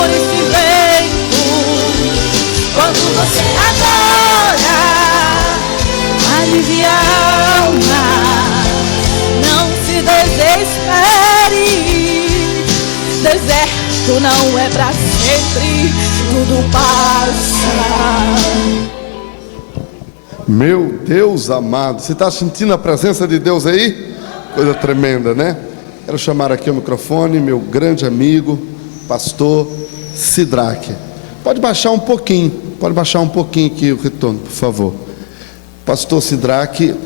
por esse vento. Quando você adora, alivia a alma. Não se desespere, deserto não é pra sempre, tudo passa. Meu Deus amado, você está sentindo a presença de Deus aí? Coisa tremenda, né? Quero chamar aqui o microfone, meu grande amigo, pastor Sidraque. Pode baixar um pouquinho aqui o retorno, por favor. Pastor Sidraque,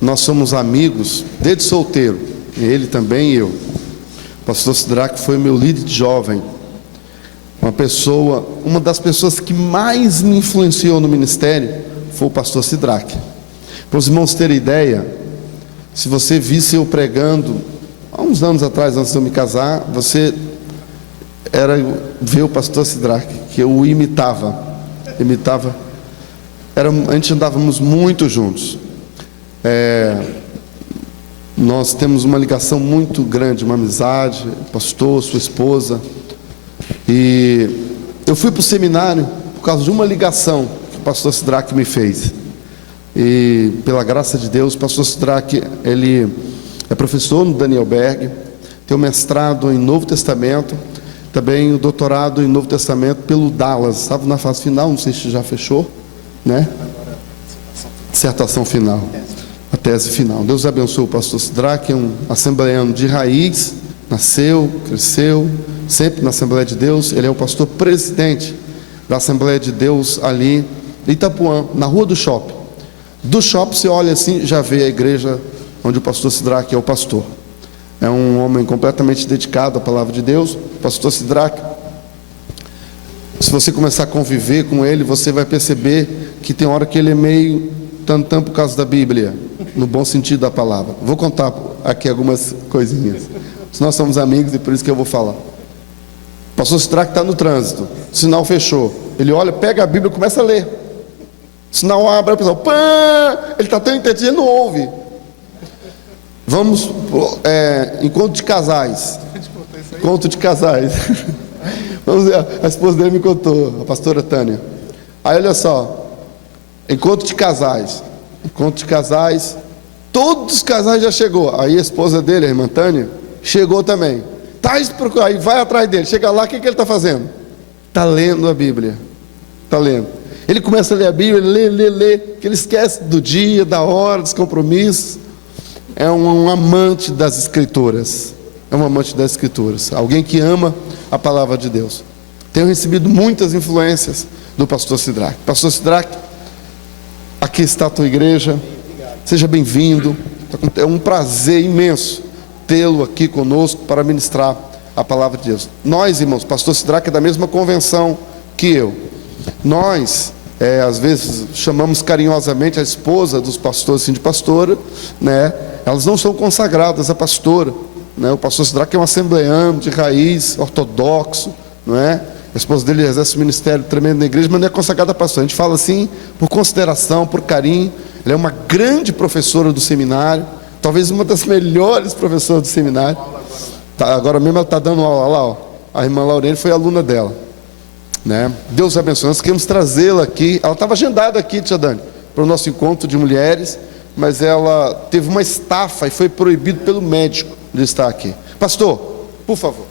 nós somos amigos desde solteiro, ele também e eu. Pastor Sidraque foi meu líder de jovem, uma das pessoas que mais me influenciou no ministério foi o pastor Sidraque. Para os irmãos terem ideia, se você visse eu pregando há uns anos atrás, antes de eu me casar, você era ver o pastor Sidraque, que eu imitava. A gente andávamos muito juntos. Nós temos uma ligação muito grande, uma amizade, pastor, sua esposa. E eu fui para o seminário por causa de uma ligação que o pastor Sidraque me fez. E pela graça de Deus, o pastor Sidraque, ele é professor no Daniel Berg, tem o mestrado em Novo Testamento, também o doutorado em Novo Testamento pelo Dallas. Estava na fase final, não sei se já fechou, né? Dissertação final, a tese final. Deus abençoe o pastor Sidraque, é um assembleiano de raiz, nasceu, cresceu, sempre na Assembleia de Deus. Ele é o pastor presidente da Assembleia de Deus ali em Itapuã, na rua do shopping. Do shopping você olha assim, já vê a igreja onde o pastor Sidraque é o pastor. É um homem completamente dedicado à palavra de Deus. O pastor Sidraque, se você começar a conviver com ele, você vai perceber que tem hora que ele é meio tantão por causa da Bíblia, no bom sentido da palavra. Vou contar aqui algumas coisinhas. Nós somos amigos e por isso que eu vou falar. O pastor Sidraque está no trânsito, o sinal fechou. Ele olha, pega a Bíblia e começa a ler. O sinal abre, a pessoa, pã! Ele está tão entendido, ele não ouve. Vamos, encontro de casais. Encontro de casais. Vamos ver, a esposa dele me contou, a pastora Tânia. Aí olha só, encontro de casais. Encontro de casais. Todos os casais já chegou. Aí a esposa dele, a irmã Tânia, chegou também. Aí vai atrás dele. Chega lá, o que ele está fazendo? Está lendo a Bíblia. Está lendo. Ele começa a ler a Bíblia, lê, que ele esquece do dia, da hora, dos compromissos. É um amante das Escrituras. É um amante das Escrituras. Alguém que ama a palavra de Deus. Tenho recebido muitas influências do pastor Sidraque. Pastor Sidraque, aqui está a tua igreja. Seja bem-vindo. É um prazer imenso tê-lo aqui conosco para ministrar a palavra de Deus. Nós, irmãos, pastor Sidraque é da mesma convenção que eu. Nós, às vezes, chamamos carinhosamente a esposa dos pastores assim, de pastora, né? Elas não são consagradas a pastora, né? O pastor Sidraque é um assembleiano de raiz, ortodoxo, não é? A esposa dele exerce um ministério tremendo na igreja, mas não é consagrada a pastora. A gente fala assim por consideração, por carinho. Ela é uma grande professora do seminário, talvez uma das melhores professoras do seminário. Agora mesmo ela está dando aula lá, ó. A irmã Laurene foi aluna dela, né? Deus abençoe. Nós queremos trazê-la aqui. Ela estava agendada aqui, tia Dani, para o nosso encontro de mulheres, mas ela teve uma estafa e foi proibido pelo médico de estar aqui. Pastor, por favor.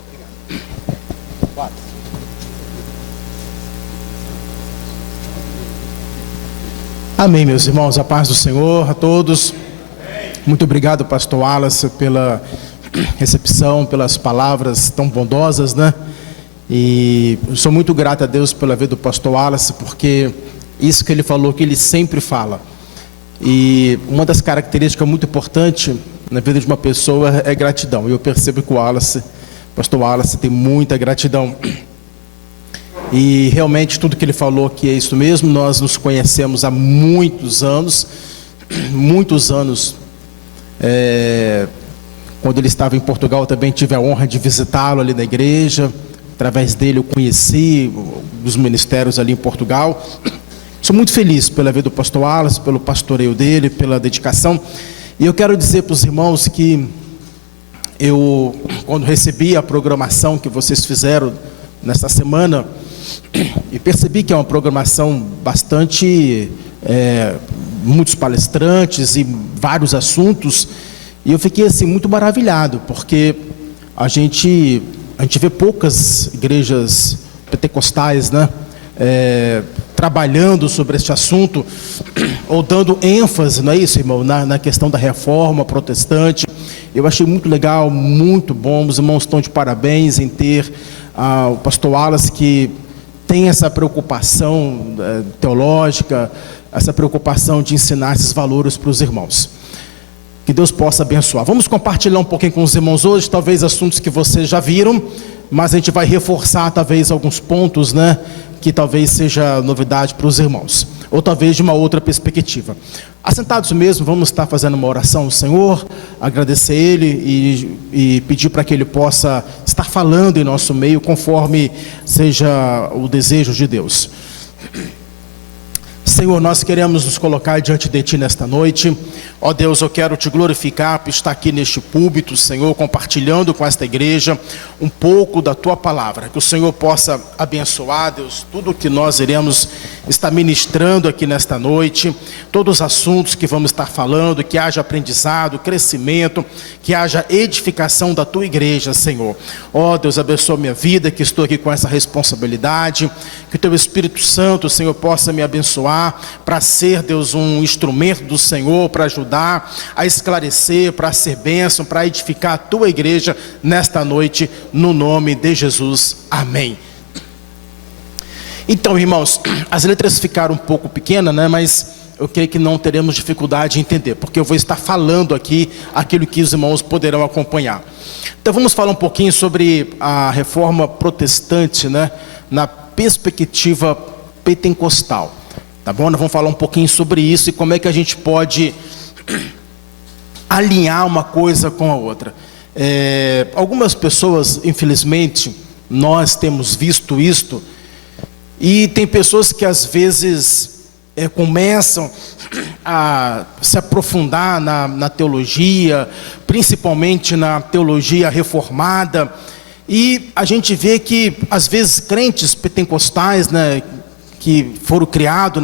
Amém, meus irmãos, a paz do Senhor a todos. Muito obrigado, pastor Wallace, pela recepção, pelas palavras tão bondosas, né? E eu sou muito grato a Deus pela vida do pastor Wallace, porque isso que ele falou, que ele sempre fala. E uma das características muito importantes na vida de uma pessoa é gratidão. E eu percebo que o pastor Wallace tem muita gratidão. E realmente tudo que ele falou aqui é isso mesmo. Nós nos conhecemos há muitos anos. Quando ele estava em Portugal, eu também tive a honra de visitá-lo ali na igreja. Através dele eu conheci os ministérios ali em Portugal. Sou muito feliz pela vida do pastor Wallace, pelo pastoreio dele, pela dedicação. E eu quero dizer para os irmãos que eu, quando recebi a programação que vocês fizeram nesta semana e percebi que é uma programação bastante, muitos palestrantes e vários assuntos, e eu fiquei assim muito maravilhado, porque a gente vê poucas igrejas pentecostais, né, trabalhando sobre este assunto, ou dando ênfase, não é isso, irmão, na questão da reforma protestante. Eu achei muito legal, muito bom. Os irmãos estão de parabéns em ter o pastor Wallace, que tem essa preocupação teológica, essa preocupação de ensinar esses valores para os irmãos. Que Deus possa abençoar. Vamos compartilhar um pouquinho com os irmãos hoje, talvez assuntos que vocês já viram, mas a gente vai reforçar talvez alguns pontos, né, que talvez seja novidade para os irmãos, ou talvez de uma outra perspectiva. Assentados mesmo, vamos estar fazendo uma oração ao Senhor, agradecer Ele e pedir para que Ele possa estar falando em nosso meio, conforme seja o desejo de Deus. Senhor, nós queremos nos colocar diante de Ti nesta noite. Ó Deus, eu quero Te glorificar por estar aqui neste púlpito, Senhor, compartilhando com esta igreja um pouco da Tua palavra. Que o Senhor possa abençoar, Deus, tudo o que nós iremos estar ministrando aqui nesta noite, todos os assuntos que vamos estar falando, que haja aprendizado, crescimento, que haja edificação da Tua igreja, Senhor. Ó Deus, abençoa minha vida, que estou aqui com essa responsabilidade, que o Teu Espírito Santo, Senhor, possa me abençoar, para ser, Deus, um instrumento do Senhor, para ajudar a esclarecer, para ser bênção, para edificar a Tua igreja nesta noite, no nome de Jesus, amém. Então, irmãos, as letras ficaram um pouco pequenas, né, mas eu creio que não teremos dificuldade em entender, porque eu vou estar falando aqui aquilo que os irmãos poderão acompanhar. Então vamos falar um pouquinho sobre a reforma protestante, né, na perspectiva pentecostal. Tá bom? Nós vamos falar um pouquinho sobre isso e como é que a gente pode alinhar uma coisa com a outra. Algumas pessoas, infelizmente, nós temos visto isto, e tem pessoas que às vezes começam a se aprofundar na teologia, principalmente na teologia reformada, e a gente vê que às vezes crentes pentecostais, né, que foram criados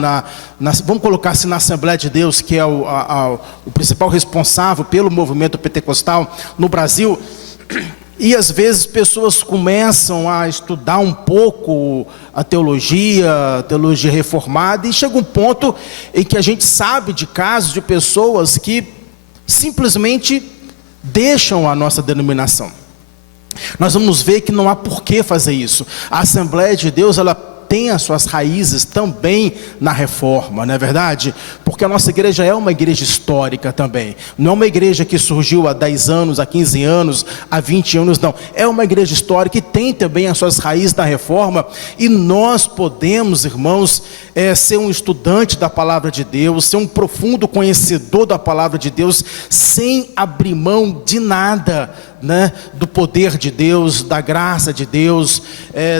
vamos colocar assim, na Assembleia de Deus, que é o principal responsável pelo movimento pentecostal no Brasil, e às vezes pessoas começam a estudar um pouco a teologia reformada, e chega um ponto em que a gente sabe de casos de pessoas que simplesmente deixam a nossa denominação. Nós vamos ver que não há por que fazer isso. A Assembleia de Deus, ela tem as suas raízes também na reforma, não é verdade? Porque a nossa igreja é uma igreja histórica também. Não é uma igreja que surgiu há 10 anos, há 15 anos, há 20 anos, não. É uma igreja histórica que tem também as suas raízes na reforma. E nós podemos, irmãos, ser um estudante da palavra de Deus, ser um profundo conhecedor da palavra de Deus, sem abrir mão de nada, né, do poder de Deus, da graça de Deus,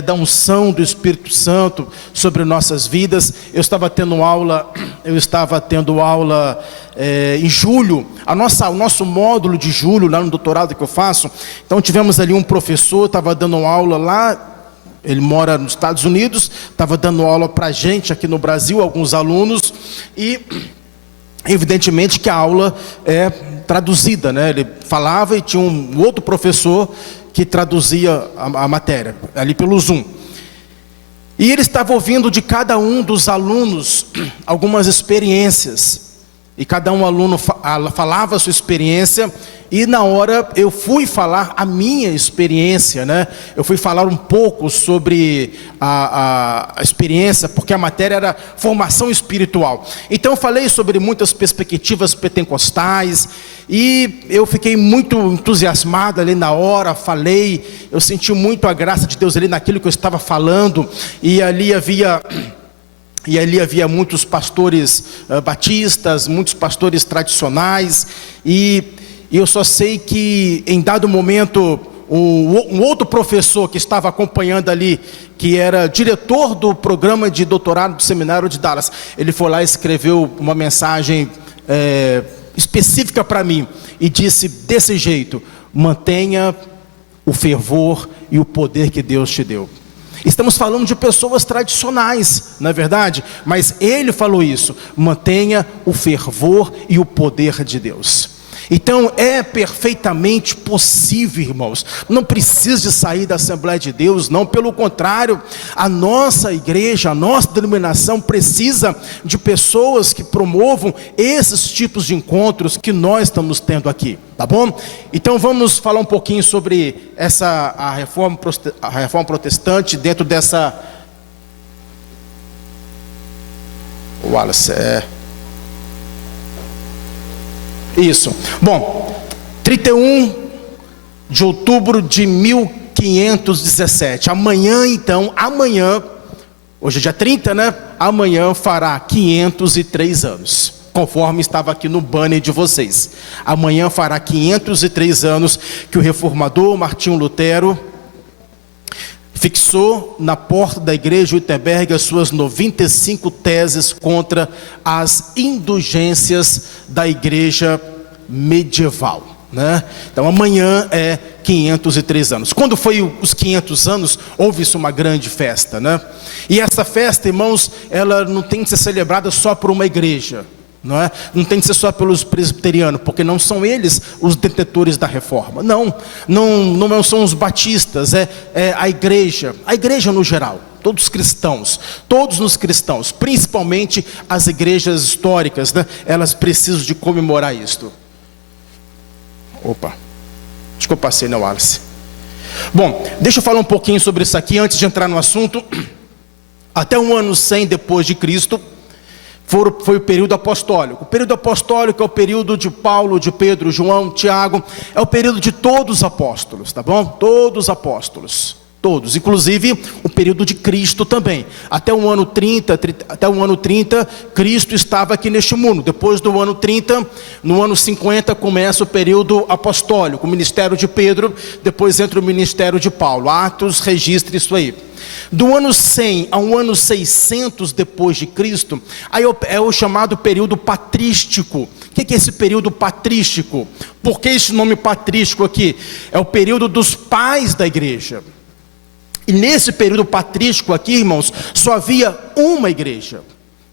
da unção do Espírito Santo sobre nossas vidas. Eu estava tendo aula em julho, o nosso módulo de julho, lá no doutorado que eu faço. Então tivemos ali um professor, estava dando aula lá, ele mora nos Estados Unidos, estava dando aula para a gente aqui no Brasil, alguns alunos, e evidentemente que a aula é traduzida, né? Ele falava e tinha um outro professor que traduzia a matéria, ali pelo Zoom. E ele estava ouvindo de cada um dos alunos algumas experiências. E cada um aluno falava a sua experiência, e na hora eu fui falar a minha experiência, né? Eu fui falar um pouco sobre a experiência, porque a matéria era formação espiritual. Então eu falei sobre muitas perspectivas pentecostais, e eu fiquei muito entusiasmado ali na hora, eu senti muito a graça de Deus ali naquilo que eu estava falando, e ali havia muitos pastores batistas, muitos pastores tradicionais, e eu só sei que em dado momento, um outro professor que estava acompanhando ali, que era diretor do programa de doutorado do seminário de Dallas, ele foi lá e escreveu uma mensagem específica para mim, e disse desse jeito: mantenha o fervor e o poder que Deus te deu. Estamos falando de pessoas tradicionais, não é verdade? Mas ele falou isso: mantenha o fervor e o poder de Deus. Então é perfeitamente possível, irmãos. Não precisa de sair da Assembleia de Deus, não. Pelo contrário, a nossa igreja, a nossa denominação precisa de pessoas que promovam esses tipos de encontros que nós estamos tendo aqui, tá bom? Então vamos falar um pouquinho sobre a reforma protestante dentro dessa... Wallace, Isso. Bom, 31 de outubro de 1517. Amanhã, então, hoje é dia 30, né? Amanhã fará 503 anos, conforme estava aqui no banner de vocês. Amanhã fará 503 anos que o reformador Martinho Lutero fixou na porta da igreja de Wittenberg as suas 95 teses contra as indulgências da igreja medieval, né? Então amanhã é 503 anos. Quando foi os 500 anos, houve-se uma grande festa, né? E essa festa, irmãos, ela não tem que ser celebrada só por uma igreja, não é? Não tem que ser só pelos presbiterianos, porque não são eles os detentores da reforma. Não são os batistas, é a igreja no geral, todos os cristãos, principalmente as igrejas históricas, né? Elas precisam de comemorar isto. Opa, acho que eu passei, não, Alice. Bom, deixa eu falar um pouquinho sobre isso aqui antes de entrar no assunto. Até o ano 100 depois de Cristo foi o período apostólico. O período apostólico é o período de Paulo, de Pedro, João, Tiago. É o período de todos os apóstolos, tá bom? Todos os apóstolos, todos, inclusive o período de Cristo também. Até o ano 30, Cristo estava aqui neste mundo. Depois do ano 30, no ano 50 começa o período apostólico, o ministério de Pedro, depois entra o ministério de Paulo. Atos registra isso aí. Do ano 100 ao ano 600 depois de Cristo, aí é o chamado período patrístico. O que é esse período patrístico? Por que esse nome patrístico aqui? É o período dos pais da igreja. E nesse período patrístico aqui, irmãos, só havia uma igreja.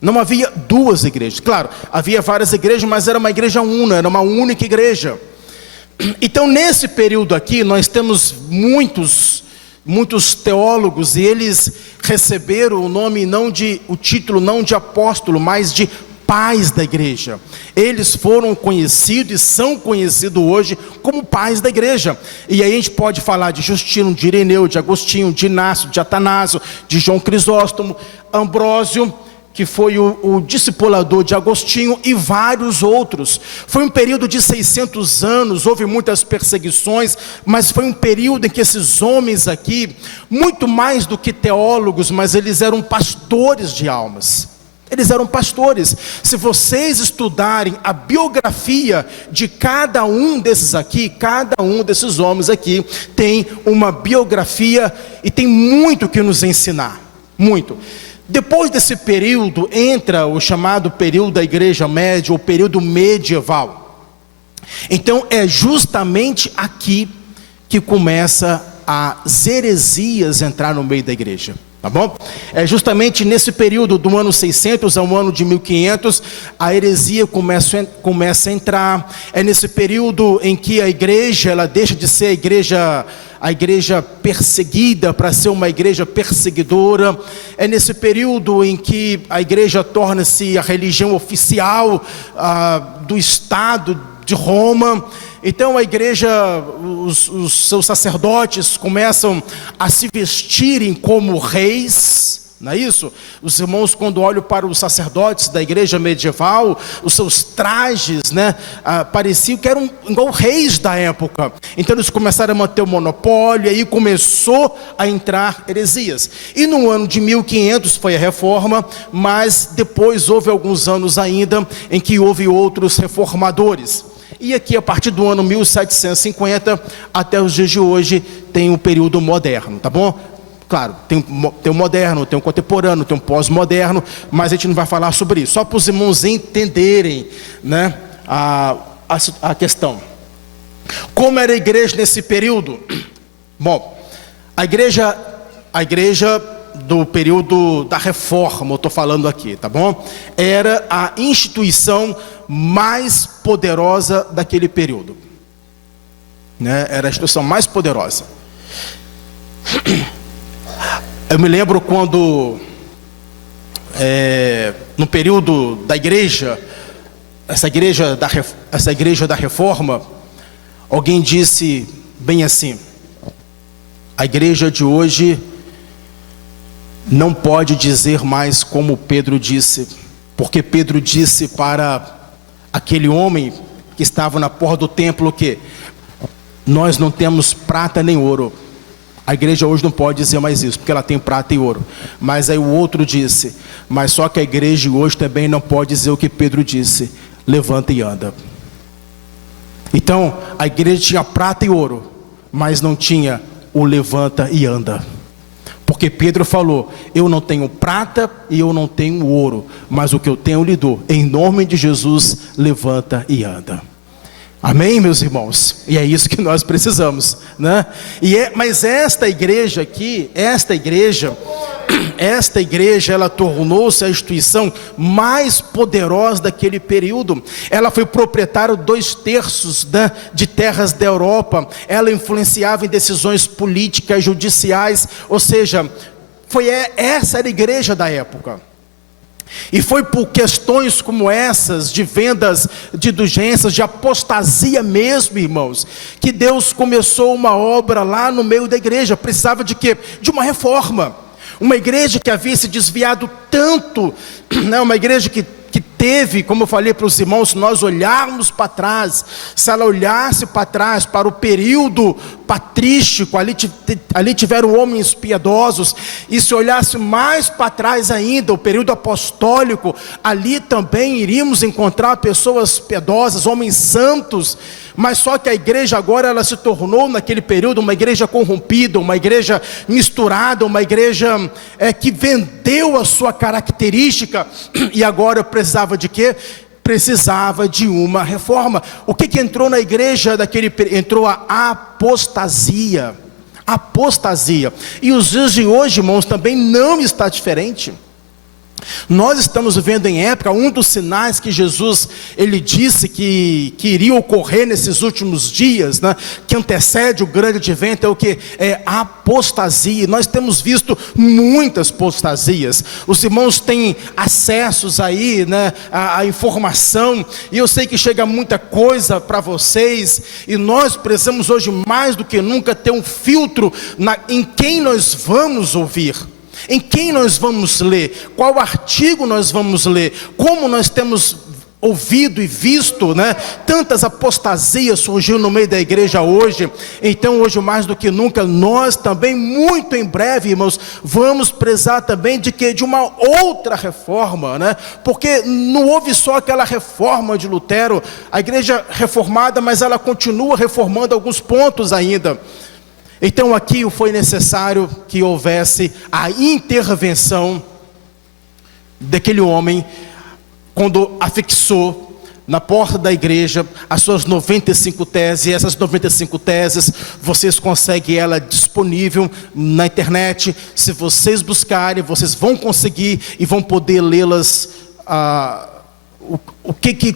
Não havia duas igrejas. Claro, havia várias igrejas, mas era uma igreja una, era uma única igreja. Então nesse período aqui, nós temos muitos teólogos, e eles receberam o título não de apóstolo, mas de pais da igreja. Eles foram conhecidos e são conhecidos hoje como pais da igreja. E aí a gente pode falar de Justino, de Ireneu, de Agostinho, de Inácio, de Atanásio, de João Crisóstomo, Ambrósio, que foi o discipulador de Agostinho, e vários outros. Foi um período de 600 anos, houve muitas perseguições, mas foi um período em que esses homens aqui, muito mais do que teólogos, mas eles eram pastores de almas. Eles eram pastores. Se vocês estudarem a biografia de cada um desses aqui, cada um desses homens aqui tem uma biografia e tem muito que nos ensinar, muito. Depois desse período entra o chamado período da Igreja Média, ou período medieval. Então é justamente aqui que começa as heresias entrar no meio da igreja, tá bom? É justamente nesse período do ano 600 ao ano de 1500, a heresia começa a entrar. É nesse período em que a igreja, ela deixa de ser a igreja perseguida para ser uma igreja perseguidora. É nesse período em que a igreja torna-se a religião oficial do Estado de Roma. Então a igreja, os seus sacerdotes começam a se vestirem como reis, não é isso? Os irmãos, quando olham para os sacerdotes da igreja medieval, os seus trajes, né, pareciam que eram igual reis da época. Então eles começaram a manter o monopólio, e aí começou a entrar heresias. E no ano de 1500 foi a reforma, mas depois houve alguns anos ainda em que houve outros reformadores. E aqui, a partir do ano 1750 até os dias de hoje, tem o período moderno, tá bom? Claro, tem o moderno, tem o contemporâneo, tem o pós-moderno, mas a gente não vai falar sobre isso, só para os irmãos entenderem, né, a questão. Como era a igreja nesse período? Bom, a igreja a igreja do período da Reforma, eu estou falando aqui, tá bom? Era a instituição mais poderosa daquele período, né? Era a instituição mais poderosa. Eu me lembro quando, no período da igreja, essa igreja da Reforma, alguém disse bem assim: a igreja de hoje não pode dizer mais como Pedro disse, porque Pedro disse para aquele homem que estava na porta do templo que nós não temos prata nem ouro. A igreja hoje não pode dizer mais isso, porque ela tem prata e ouro. Mas aí o outro disse, mas só que a igreja hoje também não pode dizer o que Pedro disse: levanta e anda. Então a igreja tinha prata e ouro, mas não tinha o levanta e anda. Porque Pedro falou: eu não tenho prata e eu não tenho ouro, mas o que eu tenho eu lhe dou. Em nome de Jesus, levanta e anda. Amém, meus irmãos? E é isso que nós precisamos, né? Mas esta igreja aqui, esta igreja, ela tornou-se a instituição mais poderosa daquele período. Ela foi proprietária de 2/3 de terras da Europa. Ela influenciava em decisões políticas, judiciais, ou seja, essa era a igreja da época. E foi por questões como essas, de vendas de indulgências, de apostasia mesmo, irmãos, que Deus começou uma obra lá no meio da igreja. Precisava de quê? De uma reforma. Uma igreja que havia se desviado tanto, né? Uma igreja que teve, como eu falei para os irmãos, se nós olharmos para trás, se ela olhasse para trás, para o período patrístico, ali tiveram homens piedosos, e se olhasse mais para trás ainda, o período apostólico, ali também iríamos encontrar pessoas piedosas, homens santos. Mas só que a igreja agora, ela se tornou naquele período uma igreja corrompida, uma igreja misturada, uma igreja que vendeu a sua característica, e agora precisava de quê? Precisava de uma reforma. O que entrou na igreja daquele período? Entrou a apostasia. Apostasia. E os dias de hoje, irmãos, também não está diferente. Nós estamos vivendo em época, um dos sinais que Jesus, ele disse que iria ocorrer nesses últimos dias, né, que antecede o grande advento, é o que? É a apostasia. Nós temos visto muitas apostasias. Os irmãos têm acessos aí, né, a informação, e eu sei que chega muita coisa para vocês, e nós precisamos hoje mais do que nunca ter um filtro em quem nós vamos ouvir. Em quem nós vamos ler? Qual artigo nós vamos ler? Como nós temos ouvido e visto, né? Tantas apostasias surgiram no meio da igreja hoje. Então hoje mais do que nunca, nós também muito em breve, irmãos, vamos precisar também de uma outra reforma, né? Porque não houve só aquela reforma de Lutero, a igreja reformada, mas ela continua reformando alguns pontos ainda. Então aqui foi necessário que houvesse a intervenção daquele homem, quando afixou na porta da igreja as suas 95 teses. E essas 95 teses, vocês conseguem ela disponível na internet. Se vocês buscarem, vocês vão conseguir e vão poder lê-las.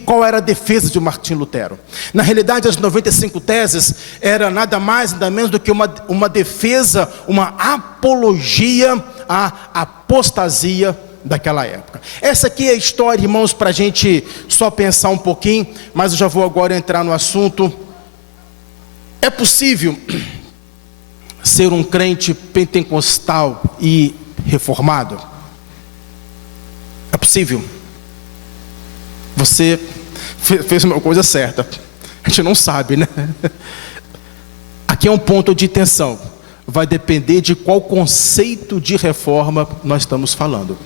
Qual era a defesa de Martinho Lutero? Na realidade, as 95 teses era nada mais, nada menos do que uma defesa, uma apologia à apostasia daquela época. Essa aqui é a história, irmãos, para a gente só pensar um pouquinho, mas eu já vou agora entrar no assunto. É possível ser um crente pentecostal e reformado? É possível. Você fez uma coisa certa. A gente não sabe, né? Aqui é um ponto de tensão. Vai depender de qual conceito de reforma nós estamos falando.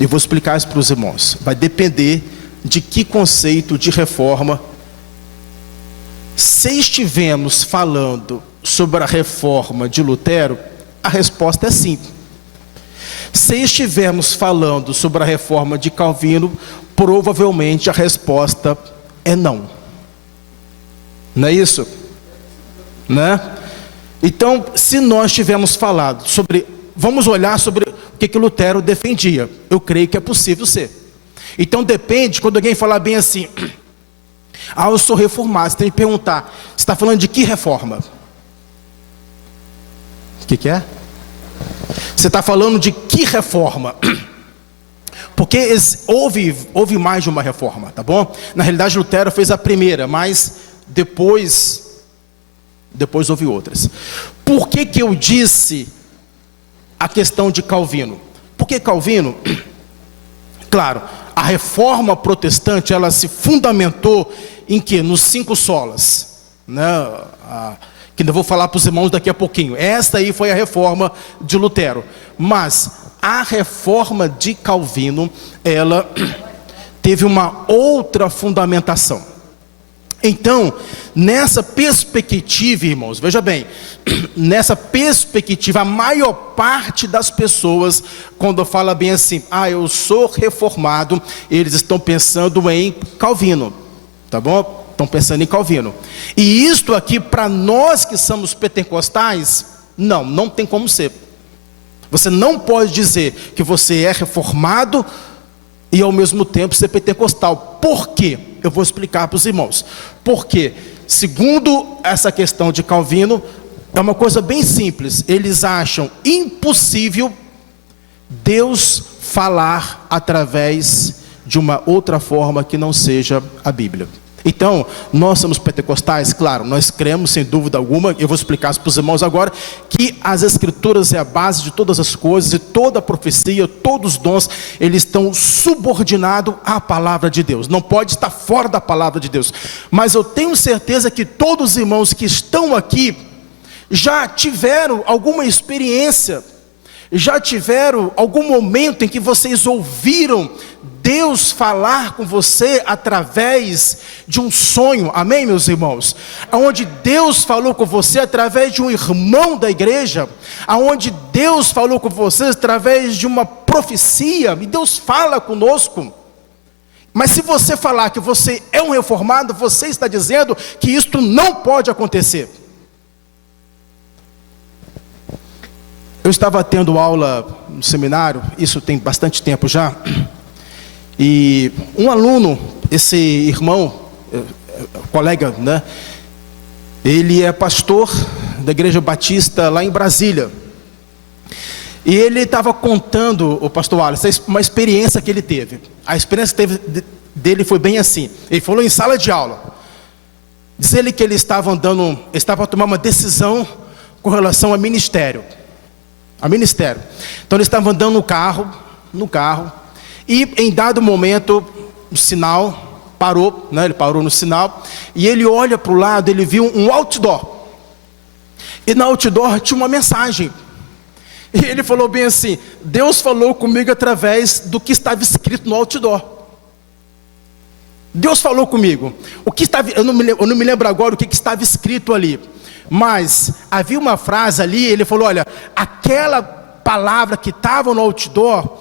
Eu vou explicar isso para os irmãos. Vai depender de que conceito de reforma. Se estivermos falando sobre a reforma de Lutero, a resposta é sim. Se estivermos falando sobre a reforma de Calvino, provavelmente a resposta é não. Não é isso? Né? Então, se nós tivermos falado sobre vamos olhar sobre o que Lutero defendia. Eu creio que é possível ser. Então depende, quando alguém falar bem assim, eu sou reformado, você tem que perguntar, você está falando de que reforma? O que é? Você está falando de que reforma? Porque houve mais de uma reforma, tá bom? Na realidade Lutero fez a primeira, mas depois houve outras. Por que eu disse a questão de Calvino? Porque Calvino, claro, a reforma protestante, ela se fundamentou em que? Nos 5 solas, né? Que ainda vou falar para os irmãos daqui a pouquinho. Esta aí foi a reforma de Lutero. Mas a reforma de Calvino, ela teve uma outra fundamentação. Então, nessa perspectiva, irmãos, veja bem, nessa perspectiva, a maior parte das pessoas, quando fala bem assim, eu sou reformado, eles estão pensando em Calvino, tá bom? Estão pensando em Calvino. E isto aqui, para nós que somos pentecostais, não tem como ser. Você não pode dizer que você é reformado e ao mesmo tempo ser pentecostal. Por quê? Eu vou explicar para os irmãos. Porque, segundo essa questão de Calvino, é uma coisa bem simples. Eles acham impossível Deus falar através de uma outra forma que não seja a Bíblia. Então, nós somos pentecostais, claro, nós cremos sem dúvida alguma, eu vou explicar para os irmãos agora, que as escrituras é a base de todas as coisas, e toda a profecia, todos os dons, eles estão subordinados à palavra de Deus, não pode estar fora da palavra de Deus. Mas eu tenho certeza que todos os irmãos que estão aqui, já tiveram alguma experiência, já tiveram algum momento em que vocês ouviram Deus falar com você através de um sonho, amém, meus irmãos? Aonde Deus falou com você através de um irmão da igreja, aonde Deus falou com você através de uma profecia, e Deus fala conosco. Mas se você falar que você é um reformado, você está dizendo que isto não pode acontecer. Eu estava tendo aula no seminário, isso tem bastante tempo já, e um aluno, esse irmão, colega, né? Ele é pastor da Igreja Batista lá em Brasília. E ele estava contando, o pastor Wallace, uma experiência que ele teve. A experiência dele foi bem assim. Ele falou em sala de aula. Diz ele que ele estava a tomar uma decisão com relação a ministério. Então ele estava andando no carro, e em dado momento, o sinal parou, né? Ele parou no sinal, e ele olha para o lado, ele viu um outdoor, e no outdoor tinha uma mensagem, e ele falou bem assim, Deus falou comigo através do que estava escrito no outdoor. Deus falou comigo, eu não me lembro agora o que estava escrito ali, mas havia uma frase ali, ele falou, olha, aquela palavra que estava no outdoor,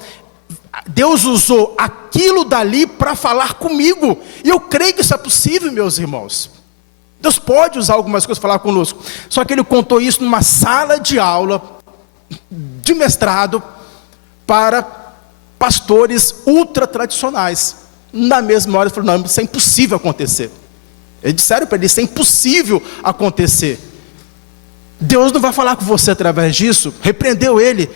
Deus usou aquilo dali para falar comigo, e eu creio que isso é possível, meus irmãos. Deus pode usar algumas coisas para falar conosco, só que ele contou isso numa sala de aula, de mestrado, para pastores ultra tradicionais. Na mesma hora ele falou, não, isso é impossível acontecer. Eles disseram para ele, isso é impossível acontecer. Deus não vai falar com você através disso. Repreendeu ele.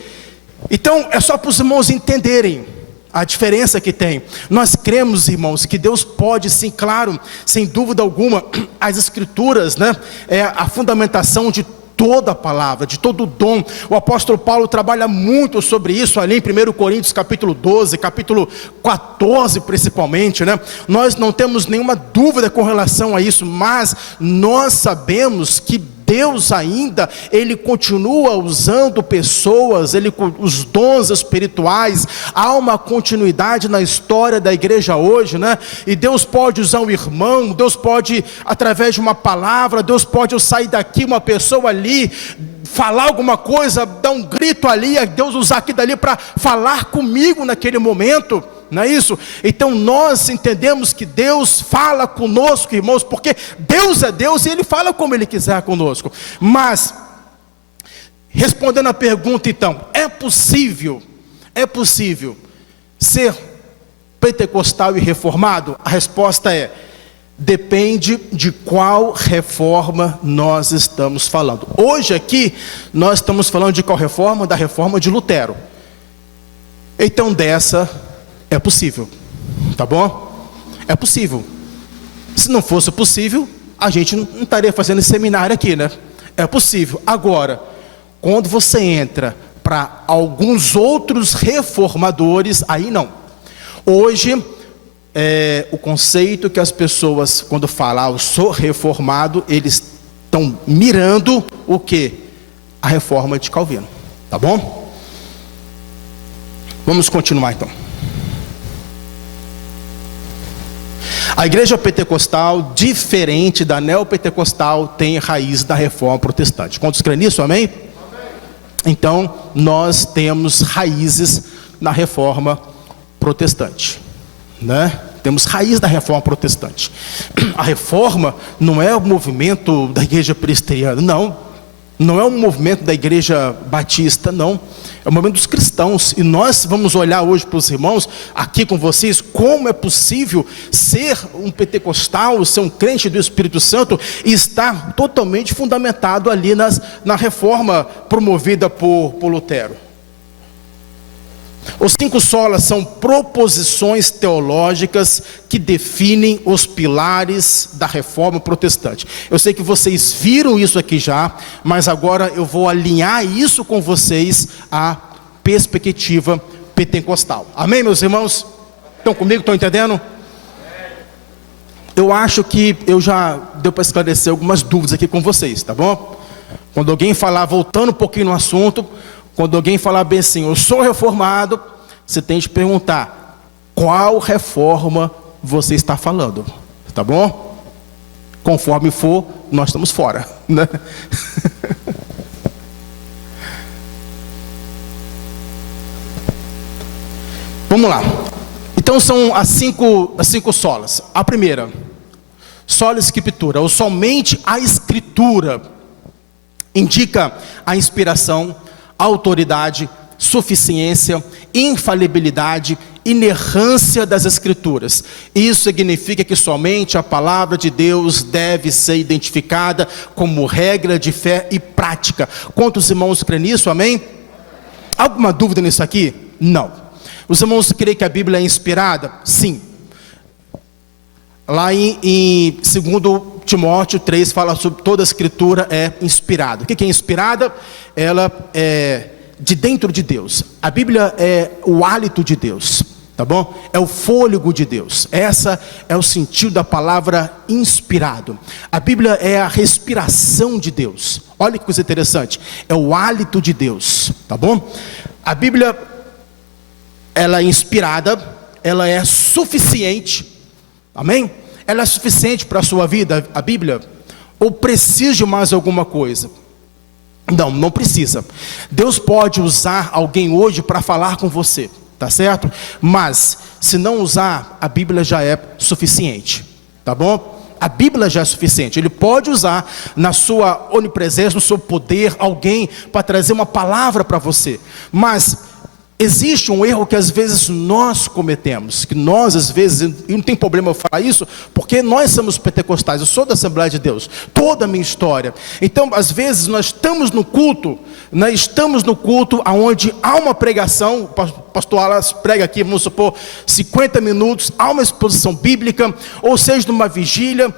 Então é só para os irmãos entenderem a diferença que tem. Nós cremos, irmãos, que Deus pode sim, claro, sem dúvida alguma, as escrituras, né, é a fundamentação de toda a palavra, de todo o dom. O apóstolo Paulo trabalha muito sobre isso ali em 1 Coríntios capítulo 12, capítulo 14 principalmente, né? Nós não temos nenhuma dúvida com relação a isso, mas nós sabemos que Deus ainda, Ele continua usando pessoas, os dons espirituais, há uma continuidade na história da igreja hoje, né? E Deus pode usar um irmão, Deus pode, através de uma palavra, Deus pode eu sair daqui, uma pessoa ali, falar alguma coisa, dar um grito ali, Deus usar aqui dali para falar comigo naquele momento. Não é isso? Então nós entendemos que Deus fala conosco, irmãos, porque Deus é Deus e Ele fala como Ele quiser conosco. Mas Respondendo a pergunta então, é possível ser pentecostal e reformado? A resposta é: depende de qual reforma nós estamos falando. Hoje aqui, nós estamos falando de qual reforma? Da reforma de Lutero. Então dessa é possível, tá bom? É possível. Se não fosse possível, a gente não estaria fazendo esse seminário aqui, né? É possível. Agora, quando você entra para alguns outros reformadores, aí não. Hoje, o conceito que as pessoas, quando falam, eu sou reformado, eles estão mirando o quê? A reforma de Calvino, tá bom? Vamos continuar então. A igreja pentecostal, diferente da neopentecostal, tem raiz da reforma protestante. Quantos creem nisso? Amém? Então, nós temos raízes na reforma protestante, né? Temos raiz da reforma protestante. A reforma não é o movimento da igreja presbiteriana, não é um movimento da igreja batista, não. É o movimento dos cristãos. E nós vamos olhar hoje para os irmãos, aqui com vocês, como é possível ser um pentecostal, ser um crente do Espírito Santo e estar totalmente fundamentado ali na reforma promovida por Lutero. Os 5 solas são proposições teológicas que definem os pilares da reforma protestante. Eu sei que vocês viram isso aqui já, mas agora eu vou alinhar isso com vocês à perspectiva pentecostal. Amém, meus irmãos? Estão comigo? Estão entendendo? Eu acho que eu já deu para esclarecer algumas dúvidas aqui com vocês, tá bom? Quando alguém falar, voltando um pouquinho no assunto, quando alguém falar bem assim, eu sou reformado, você tem de perguntar, qual reforma você está falando, tá bom? Conforme for, nós estamos fora, né? Vamos lá. Então são as cinco solas. A primeira, sola escritura, ou somente a escritura, indica a inspiração, autoridade, suficiência, infalibilidade, inerrância das Escrituras. Isso significa que somente a palavra de Deus deve ser identificada como regra de fé e prática. Quantos irmãos creem nisso? Amém? Alguma dúvida nisso aqui? Não. Os irmãos creem que a Bíblia é inspirada? Sim. Lá em 2 Timóteo 3 fala sobre toda a escritura é inspirada. O que é inspirada? Ela é de dentro de Deus. A Bíblia é o hálito de Deus, tá bom? É o fôlego de Deus. Essa é o sentido da palavra inspirado. A Bíblia é a respiração de Deus. Olha que coisa interessante. É o hálito de Deus, tá bom? A Bíblia, ela é inspirada, ela é suficiente. Amém? Ela é suficiente para a sua vida, a Bíblia? Ou precisa de mais alguma coisa? Não precisa. Deus pode usar alguém hoje para falar com você, tá certo? Mas, se não usar, a Bíblia já é suficiente, tá bom? A Bíblia já é suficiente. Ele pode usar na sua onipresença, no seu poder, alguém para trazer uma palavra para você. Mas existe um erro que às vezes nós cometemos, que nós às vezes, e não tem problema eu falar isso, porque nós somos pentecostais, eu sou da Assembleia de Deus, toda a minha história. Então às vezes nós estamos no culto, onde há uma pregação, o pastor Alas prega aqui, vamos supor, 50 minutos, há uma exposição bíblica, ou seja, numa vigília,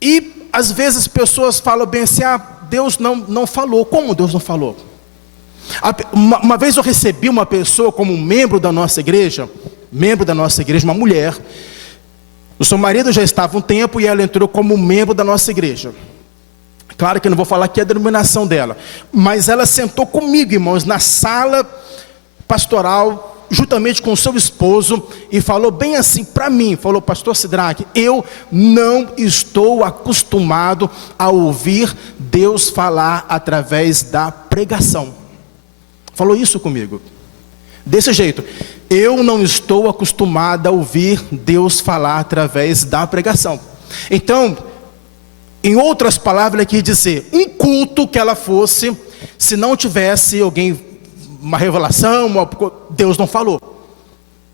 e às vezes as pessoas falam bem assim, Deus não falou. Como Deus não falou? Uma vez eu recebi uma pessoa como membro da nossa igreja, uma mulher. O seu marido já estava um tempo e ela entrou como membro da nossa igreja. Claro que eu não vou falar aqui a denominação dela, mas ela sentou comigo, irmãos, na sala pastoral, juntamente com o seu esposo, e falou bem assim para mim, falou: pastor Sidraque, eu não estou acostumado a ouvir Deus falar através da pregação. Falou isso comigo, desse jeito. Eu não estou acostumada a ouvir Deus falar através da pregação. Então, em outras palavras, ela quis dizer, um culto que ela fosse, Se não tivesse uma revelação, Deus não falou.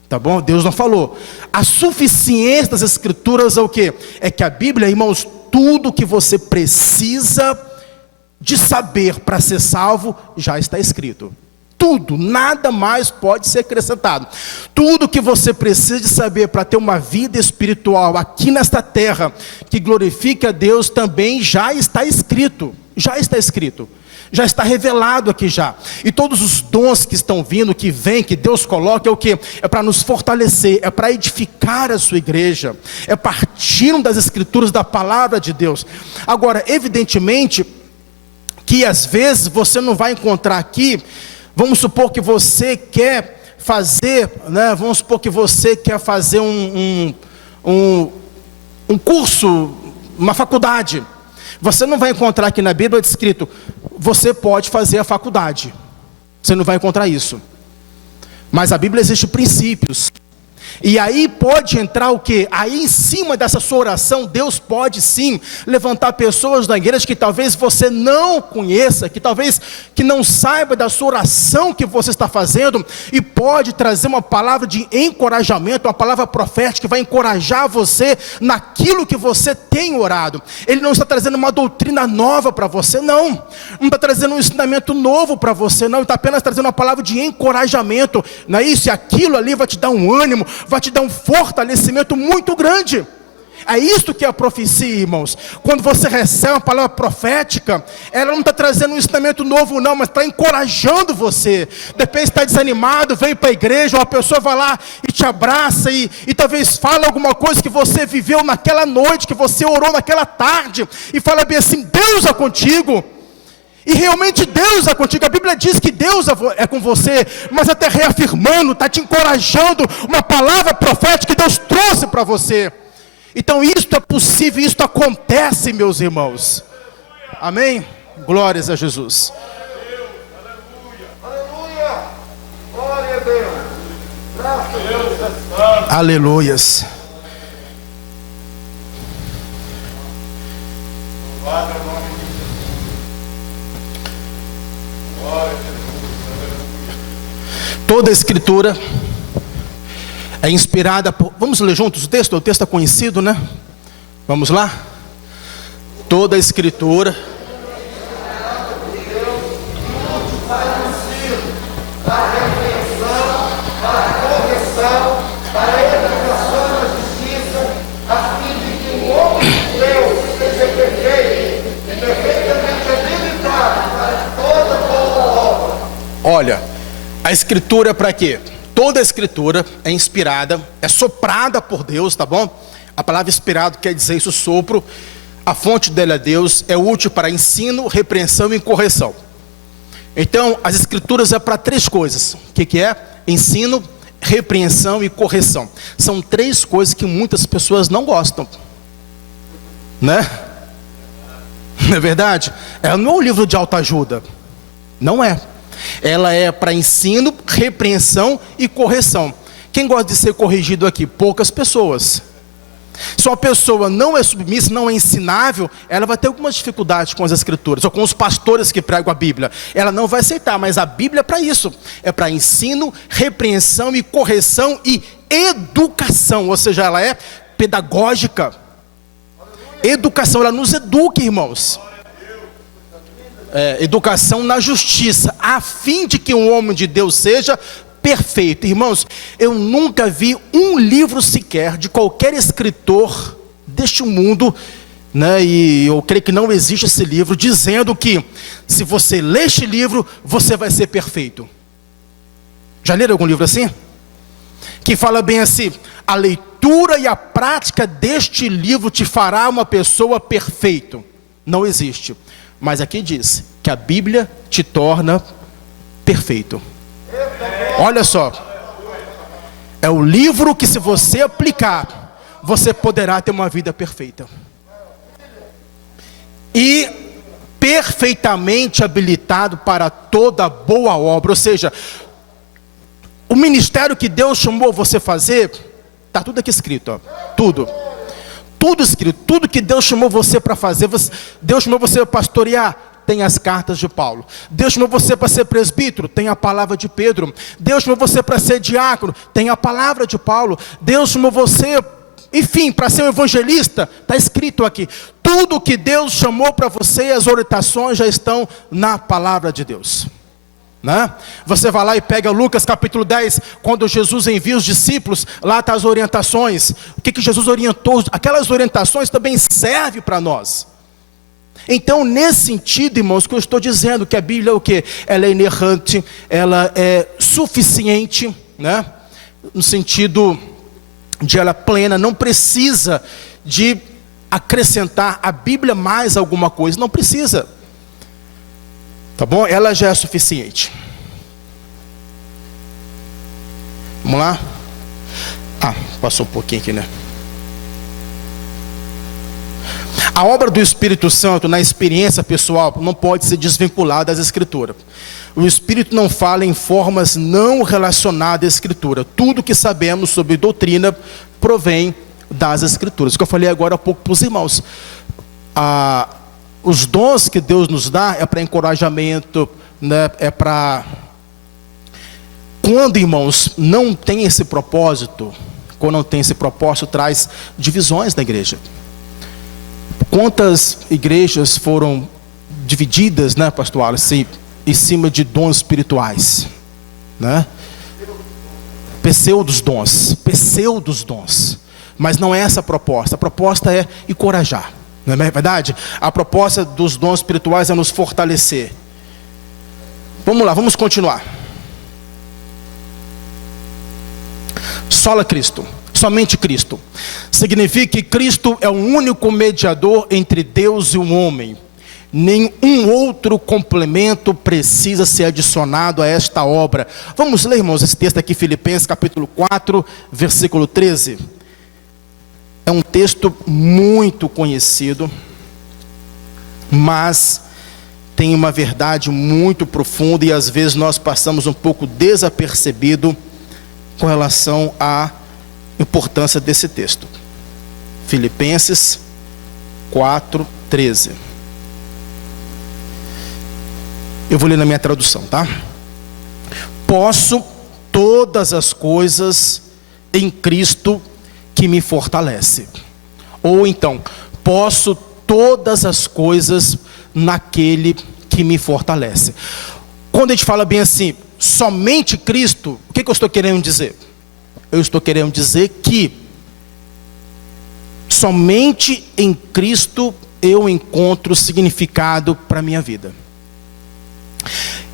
Tá bom? Deus não falou. A suficiência das Escrituras é o quê? É que a Bíblia, irmãos, tudo que você precisa de saber para ser salvo, já está escrito. Tudo, nada mais pode ser acrescentado. Tudo que você precisa de saber para ter uma vida espiritual aqui nesta terra, que glorifique a Deus, também já está escrito. Já está escrito. Já está revelado aqui já. E todos os dons que estão vindo, que vêm, que Deus coloca, é o quê? É para nos fortalecer, é para edificar a sua igreja. É partindo das Escrituras, da palavra de Deus. Agora, evidentemente, que às vezes você não vai encontrar aqui. Vamos supor que você quer fazer, né? Vamos supor que você quer fazer um curso, uma faculdade. Você não vai encontrar aqui na Bíblia escrito, você pode fazer a faculdade. Você não vai encontrar isso. Mas a Bíblia existe princípios. E aí pode entrar o quê? Aí em cima dessa sua oração, Deus pode sim levantar pessoas da igreja que talvez você não conheça, que não saiba da sua oração que você está fazendo, e pode trazer uma palavra de encorajamento, uma palavra profética que vai encorajar você naquilo que você tem orado. Ele não está trazendo uma doutrina nova para você, não está trazendo um ensinamento novo para você, não, ele está apenas trazendo uma palavra de encorajamento, não é isso? E aquilo ali vai te dar um ânimo, vai te dar um fortalecimento muito grande. É isso que é a profecia, irmãos. Quando você recebe uma palavra profética, ela não está trazendo um ensinamento novo não, mas está encorajando você. Depois está desanimado, vem para a igreja, uma pessoa vai lá e te abraça e talvez fala alguma coisa que você viveu naquela noite, que você orou naquela tarde, e fala bem assim, Deus é contigo. E realmente Deus é contigo. A Bíblia diz que Deus é com você, mas até reafirmando, está te encorajando, uma palavra profética que Deus trouxe para você. Então isto é possível, isto acontece, meus irmãos. Amém? Glórias a Jesus. Aleluia! Glória a Deus! Graças a Deus! Aleluias. Toda a Escritura é inspirada por... Vamos ler juntos o texto? O texto é conhecido, né? Vamos lá? Toda a Escritura Olha, a Escritura é para quê? Toda a Escritura é inspirada, é soprada por Deus, tá bom? A palavra inspirado quer dizer isso, sopro. A fonte dela é Deus, é útil para ensino, repreensão e correção. Então, as Escrituras é para três coisas. O que é? Ensino, repreensão e correção. São três coisas que muitas pessoas não gostam, né? Não é verdade? Ela não é um livro de autoajuda. Não é. Ela é para ensino, repreensão e correção. Quem gosta de ser corrigido aqui? Poucas pessoas. Se uma pessoa não é submissa, não é ensinável, ela vai ter algumas dificuldades com as Escrituras, ou com os pastores que pregam a Bíblia. Ela não vai aceitar, mas a Bíblia é para isso. É para ensino, repreensão e correção e educação. Ou seja, ela é pedagógica. Educação, ela nos educa, irmãos. Educação na justiça, a fim de que um homem de Deus seja perfeito. Irmãos, eu nunca vi um livro sequer de qualquer escritor deste mundo, né, e eu creio que não existe esse livro, dizendo que se você ler este livro, você vai ser perfeito. Já leram algum livro assim? Que fala bem assim, a leitura e a prática deste livro te fará uma pessoa perfeita. Não existe. Mas aqui diz que a Bíblia te torna perfeito. Olha só. É o livro que, se você aplicar, você poderá ter uma vida perfeita. E perfeitamente habilitado para toda boa obra. Ou seja, o ministério que Deus chamou você a fazer, está tudo aqui escrito, ó, tudo. Tudo escrito, tudo que Deus chamou você para fazer, Deus chamou você para pastorear, Tem as cartas de Paulo. Deus chamou você para ser presbítero? Tem a palavra de Pedro. Deus chamou você para ser diácono? Tem a palavra de Paulo. Deus chamou você, enfim, para ser um evangelista? Está escrito aqui. Tudo que Deus chamou para você, as orientações já estão na palavra de Deus. Né? Você vai lá e pega Lucas capítulo 10, quando Jesus envia os discípulos, lá está as orientações. O que Jesus orientou? Aquelas orientações também servem para nós. Então, nesse sentido, irmãos, que eu estou dizendo que a Bíblia é o quê? Ela é inerrante, ela é suficiente, né? No sentido de ela plena, não precisa de acrescentar a Bíblia mais alguma coisa, não precisa. Tá bom? Ela já é suficiente. Vamos lá? Passou um pouquinho aqui, né? A obra do Espírito Santo na experiência pessoal não pode ser desvinculada das Escrituras. O Espírito não fala em formas não relacionadas à Escritura. Tudo que sabemos sobre doutrina provém das Escrituras. O que eu falei agora há pouco para os irmãos. Os dons que Deus nos dá é para encorajamento, né? É para... Quando, irmãos, não tem esse propósito, quando não tem esse propósito, traz divisões na igreja. Quantas igrejas foram divididas, né, pastor Wallace, em cima de dons espirituais, né? Pseudos dons. Mas não é essa a proposta é encorajar, não é verdade? A proposta dos dons espirituais é nos fortalecer. Vamos lá, vamos continuar. Sola Cristo. Somente Cristo. Significa que Cristo é o único mediador entre Deus e o homem. Nenhum outro complemento precisa ser adicionado a esta obra. Vamos ler, irmãos, esse texto aqui, Filipenses capítulo 4, versículo 13. É um texto muito conhecido, mas tem uma verdade muito profunda e às vezes nós passamos um pouco desapercebido com relação à importância desse texto. Filipenses 4, 13. Eu vou ler na minha tradução, tá? Posso todas as coisas em Cristo que me fortalece. Ou então, posso todas as coisas naquele que me fortalece. Quando a gente fala bem assim, somente Cristo, o que eu estou querendo dizer? Eu estou querendo dizer que somente em Cristo eu encontro significado para a minha vida.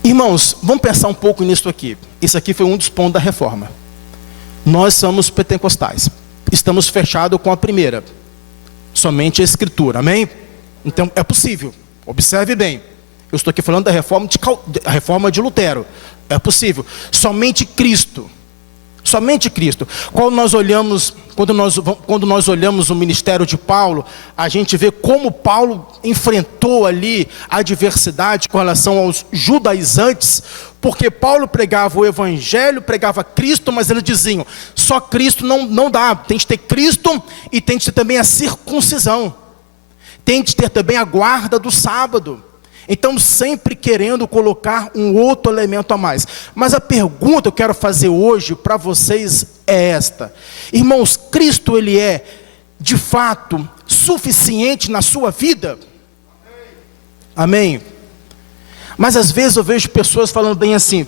Irmãos, vamos pensar um pouco nisso aqui. Isso aqui foi um dos pontos da reforma. Nós somos pentecostais. Estamos fechados com a primeira. Somente a Escritura, amém? Então é possível. Observe bem. Eu estou aqui falando da reforma de Lutero. É possível. Somente Cristo. Somente Cristo. Quando nós olhamos o ministério de Paulo, a gente vê como Paulo enfrentou ali a adversidade com relação aos judaizantes, porque Paulo pregava o evangelho, pregava Cristo, mas eles diziam, só Cristo não dá, tem que ter Cristo e tem que ter também a circuncisão, tem que ter também a guarda do sábado. Então sempre querendo colocar um outro elemento a mais. Mas a pergunta que eu quero fazer hoje para vocês é esta. Irmãos, Cristo ele é de fato suficiente na sua vida? Amém? Mas às vezes eu vejo pessoas falando bem assim,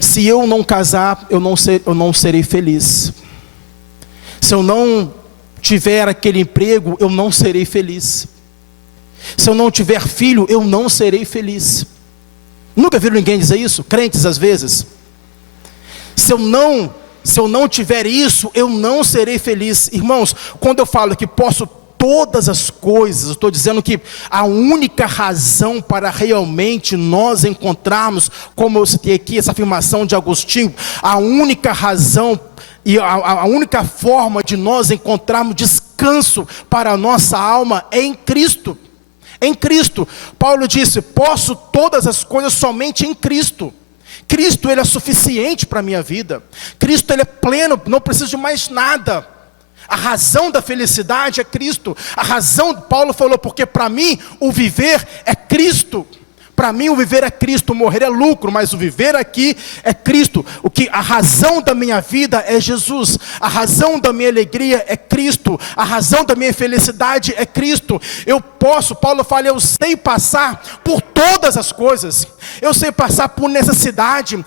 se eu não casar, eu não serei feliz. Se eu não tiver aquele emprego, eu não serei feliz. Se eu não tiver filho, eu não serei feliz. Nunca viram ninguém dizer isso? Crentes às vezes. Se eu não tiver isso, eu não serei feliz. Irmãos, quando eu falo que posso todas as coisas, eu estou dizendo que a única razão para realmente nós encontrarmos, como eu citei aqui, essa afirmação de Agostinho, a única razão e a única forma de nós encontrarmos descanso para a nossa alma é em Cristo. Em Cristo. Paulo disse, posso todas as coisas somente em Cristo. Cristo ele é suficiente para a minha vida. Cristo ele é pleno, não preciso de mais nada. A razão da felicidade é Cristo. A razão, Paulo falou, porque para mim o viver é Cristo. Para mim o viver é Cristo, o morrer é lucro, mas o viver aqui é Cristo. A razão da minha vida é Jesus. A razão da minha alegria é Cristo. A razão da minha felicidade é Cristo. Paulo fala, eu sei passar por todas as coisas. Eu sei passar por necessidade.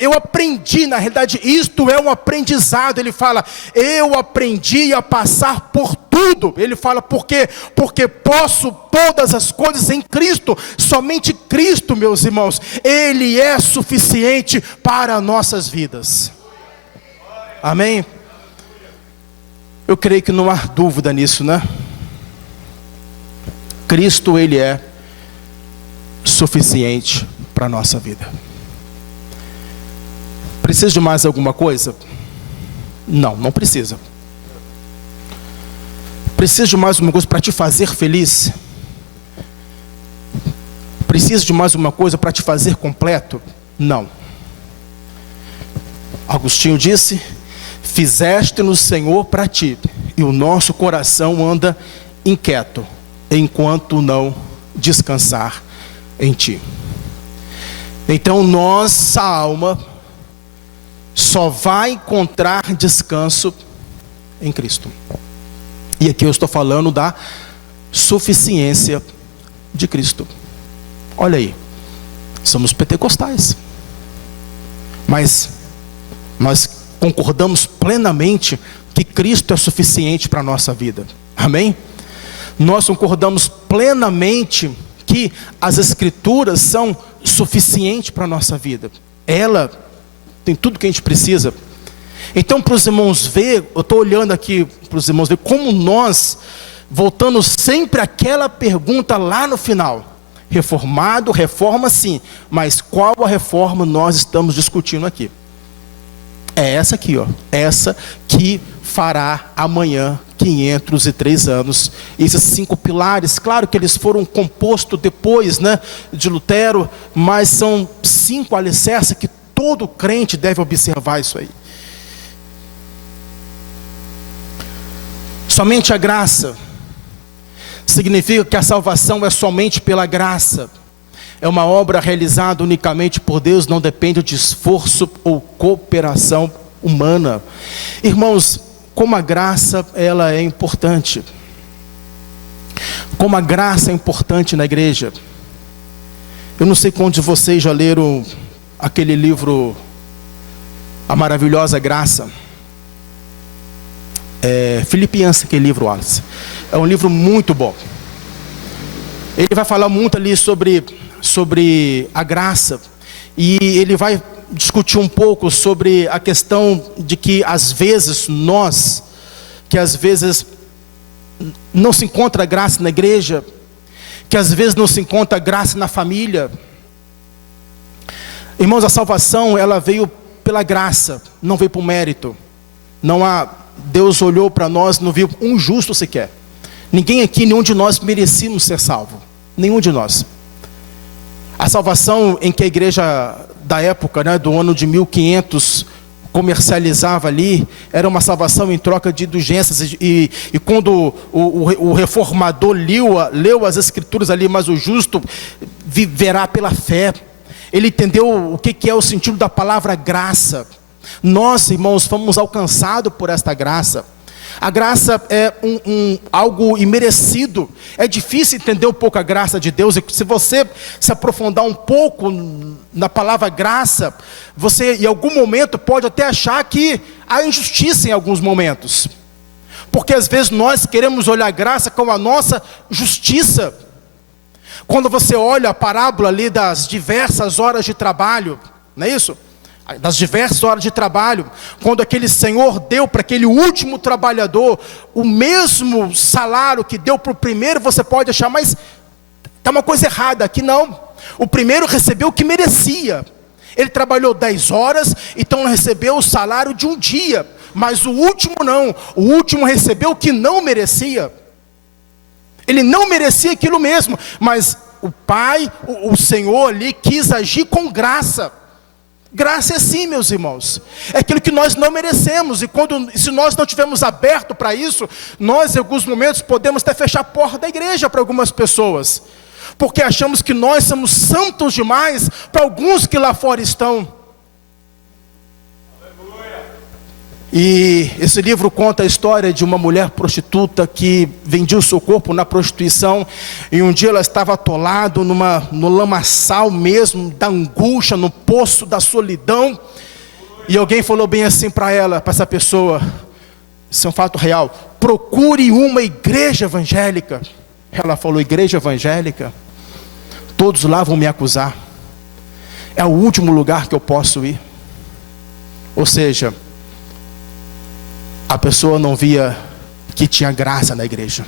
Eu aprendi, na realidade, isto é um aprendizado. Ele fala, eu aprendi a passar por tudo. Ele fala, por quê? Porque posso todas as coisas em Cristo. Somente Cristo, meus irmãos, Ele é suficiente para nossas vidas. Amém? Eu creio que não há dúvida nisso, né? Cristo, Ele é suficiente para a nossa vida. Precisa de mais alguma coisa? Não precisa. Precisa de mais alguma coisa para te fazer feliz? Precisa de mais uma coisa para te fazer completo? Não. Agostinho disse, fizeste-nos, Senhor, para ti, e o nosso coração anda inquieto, enquanto não descansar em ti. Então nossa alma só vai encontrar descanso em Cristo. E aqui eu estou falando da suficiência de Cristo. Olha aí, somos pentecostais, mas nós concordamos plenamente que Cristo é suficiente para a nossa vida. Amém? Nós concordamos plenamente que as Escrituras são suficientes para a nossa vida. Ela tem tudo que a gente precisa. Então, para os irmãos ver, eu estou olhando aqui para os irmãos ver como nós, voltando sempre àquela pergunta lá no final. Reformado, reforma sim, mas qual a reforma nós estamos discutindo aqui? É essa aqui, ó, essa que fará amanhã 503 anos. Esses 5 pilares, claro que eles foram compostos depois, né, de Lutero, mas são 5 alicerces que todo crente deve observar isso aí. Somente a graça significa que a salvação é somente pela graça. É uma obra realizada unicamente por Deus, não depende de esforço ou cooperação humana. Irmãos, como a graça ela é importante. Como a graça é importante na igreja. Eu não sei quantos de vocês já leram aquele livro A Maravilhosa Graça. Filipenses, aquele livro, Wallace. É um livro muito bom. Ele vai falar muito ali sobre a graça. E ele vai discutir um pouco sobre a questão de que às vezes não se encontra graça na igreja, que às vezes não se encontra graça na família. Irmãos, a salvação ela veio pela graça, não veio por mérito. Deus olhou para nós, não viu um justo sequer. Ninguém aqui, nenhum de nós merecíamos ser salvo. Nenhum de nós. A salvação em que a igreja da época, né, do ano de 1500, comercializava ali, era uma salvação em troca de indulgências. E quando o reformador leu as escrituras ali, mas o justo viverá pela fé. Ele entendeu o que é o sentido da palavra graça. Nós, irmãos, fomos alcançados por esta graça. A graça é algo imerecido. É difícil entender um pouco a graça de Deus. E se você se aprofundar um pouco na palavra graça, você em algum momento pode até achar que há injustiça em alguns momentos. Porque às vezes nós queremos olhar a graça como a nossa justiça. Quando você olha a parábola ali das diversas horas de trabalho, não é isso? Das diversas horas de trabalho, quando aquele Senhor deu para aquele último trabalhador o mesmo salário que deu para o primeiro, você pode achar, mas está uma coisa errada aqui. Não, o primeiro recebeu o que merecia. Ele trabalhou 10 horas, então recebeu o salário de um dia. Mas o último não, o último recebeu o que não merecia. Ele não merecia aquilo mesmo, mas o Pai, o Senhor ali quis agir com graça. Graça é assim, meus irmãos. É aquilo que nós não merecemos. E se nós não tivermos aberto para isso, nós em alguns momentos podemos até fechar a porta da igreja para algumas pessoas. Porque achamos que nós somos santos demais para alguns que lá fora estão. E esse livro conta a história de uma mulher prostituta que vendia o seu corpo na prostituição. E um dia ela estava atolada no lamaçal mesmo, da angústia, no poço da solidão. E alguém falou bem assim para ela, para essa pessoa, isso é um fato real: procure uma igreja evangélica. Ela falou: igreja evangélica? Todos lá vão me acusar. É o último lugar que eu posso ir. Ou seja, a pessoa não via que tinha graça na igreja.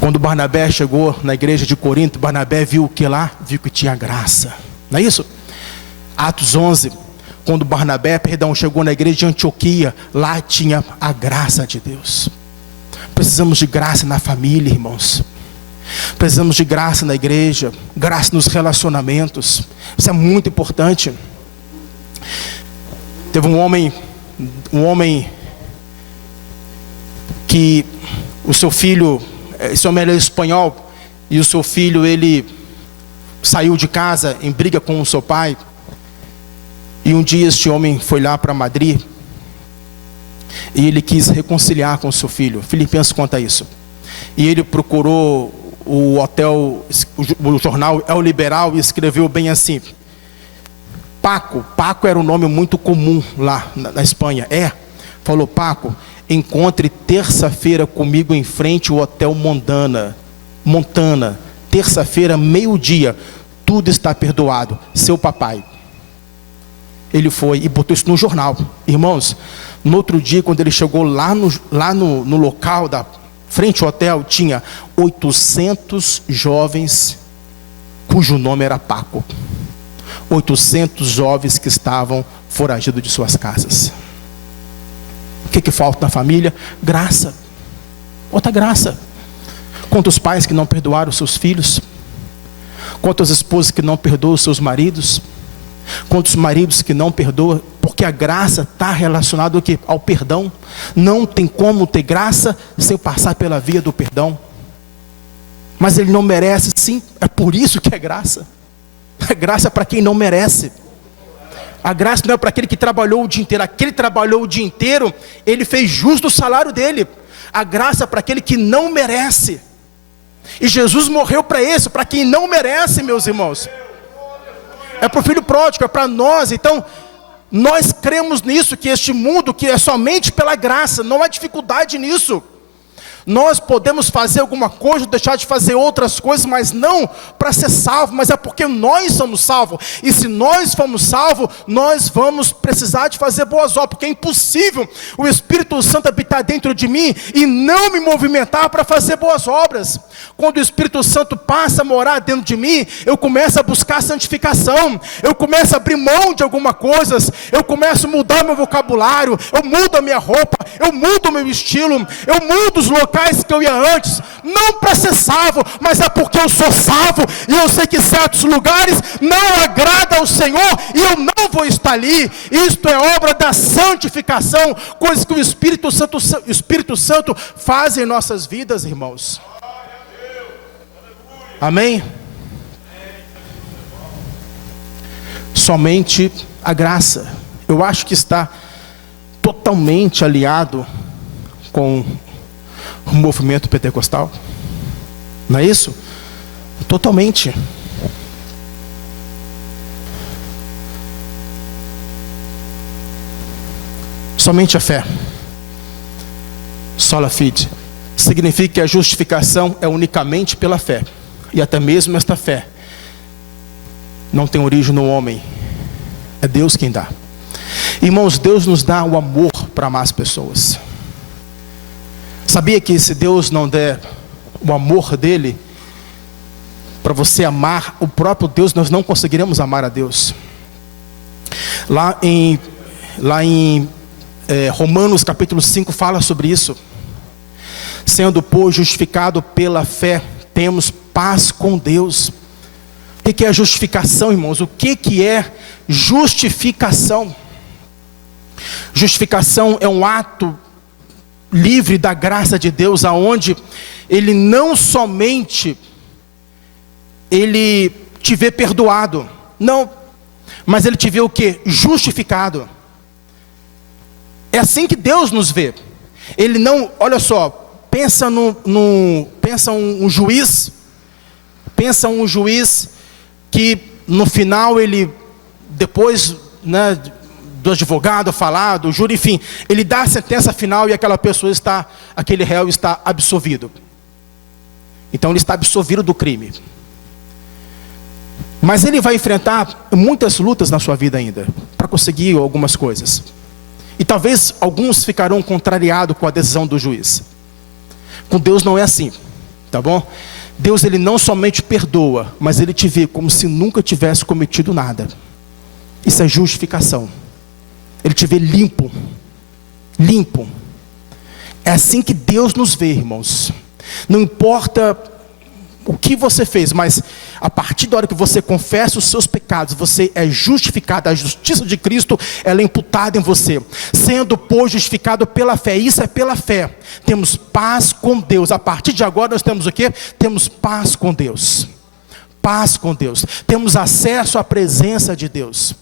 Quando Barnabé chegou na igreja de Corinto, Barnabé viu o que lá? Viu que tinha graça. Não é isso? Atos 11, quando Barnabé, chegou na igreja de Antioquia, lá tinha a graça de Deus. Precisamos de graça na família, irmãos. Precisamos de graça na igreja, graça nos relacionamentos. Isso é muito importante. Teve um homem que o seu filho, esse homem era espanhol, e o seu filho, ele saiu de casa em briga com o seu pai. E um dia este homem foi lá para Madrid e ele quis reconciliar com o seu filho. Filipenses conta isso. E ele procurou o jornal El Liberal e escreveu bem assim: Paco era um nome muito comum lá na Espanha. Falou: Paco, encontre terça-feira comigo em frente ao Hotel Montana. Terça-feira, meio-dia. Tudo está perdoado. Seu papai. Ele foi e botou isso no jornal. Irmãos, no outro dia, quando ele chegou lá no local da frente ao hotel, tinha 800 jovens cujo nome era Paco. 800 jovens que estavam foragidos de suas casas. O que falta na família? Graça. Outra graça. Quantos pais que não perdoaram seus filhos? Quantas esposas que não perdoam seus maridos? Quantos maridos que não perdoam? Porque a graça está relacionada ao perdão. Não tem como ter graça sem passar pela via do perdão. Mas ele não merece, sim. É por isso que é graça. A graça é para quem não merece. A graça não é para aquele que trabalhou o dia inteiro. Aquele que trabalhou o dia inteiro, ele fez jus do salário dele. A graça é para aquele que não merece. E Jesus morreu para esse, para quem não merece, meus irmãos. É para o filho pródigo, é para nós. Então, nós cremos nisso, que este mundo, que é somente pela graça, não há dificuldade nisso. Nós podemos fazer alguma coisa, deixar de fazer outras coisas, mas não para ser salvo, mas é porque nós somos salvos. E se nós formos salvos, nós vamos precisar de fazer boas obras, porque é impossível o Espírito Santo habitar dentro de mim e não me movimentar para fazer boas obras. Quando o Espírito Santo passa a morar dentro de mim, eu começo a buscar santificação, eu começo a abrir mão de algumas coisas, eu começo a mudar meu vocabulário, eu mudo a minha roupa, eu mudo o meu estilo, eu mudo os locais que eu ia antes, não para ser salvo, mas é porque eu sou salvo, e eu sei que certos lugares não agradam ao Senhor, e eu não vou estar ali. Isto é obra da santificação, coisas que o Espírito Santo faz em nossas vidas, irmãos. Amém? Somente a graça, eu acho que está totalmente aliado com o movimento pentecostal. Não é isso? Totalmente. Somente a fé. Sola fide. Significa que a justificação é unicamente pela fé. E até mesmo esta fé não tem origem no homem. É Deus quem dá. Irmãos, Deus nos dá o amor para amar as pessoas. Sabia que se Deus não der o amor dele para você amar o próprio Deus, nós não conseguiremos amar a Deus. Lá em Romanos capítulo 5 fala sobre isso. Sendo, pois, justificado pela fé, temos paz com Deus O que é justificação, irmãos? O que é justificação? Justificação é um ato livre da graça de Deus, aonde Ele não somente Ele te vê perdoado, não, mas Ele te vê o quê? Justificado. É assim que Deus nos vê. Ele não, olha só, pensa um juiz, pensa um juiz que no final ele, depois, né, do advogado falar, do júri, enfim, ele dá a sentença final e aquele réu está absolvido. Então ele está absolvido do crime. Mas ele vai enfrentar muitas lutas na sua vida ainda, para conseguir algumas coisas. E talvez alguns ficarão contrariados com a decisão do juiz. Com Deus não é assim, tá bom? Deus, Ele não somente perdoa, mas Ele te vê como se nunca tivesse cometido nada. Isso é justificação. Ele te vê limpo. Limpo. É assim que Deus nos vê, irmãos. Não importa o que você fez, mas a partir da hora que você confessa os seus pecados, você é justificado. A justiça de Cristo, ela é imputada em você. Sendo, pois, justificado pela fé. Isso é pela fé. Temos paz com Deus. A partir de agora nós temos o quê? Temos paz com Deus. Paz com Deus. Temos acesso à presença de Deus.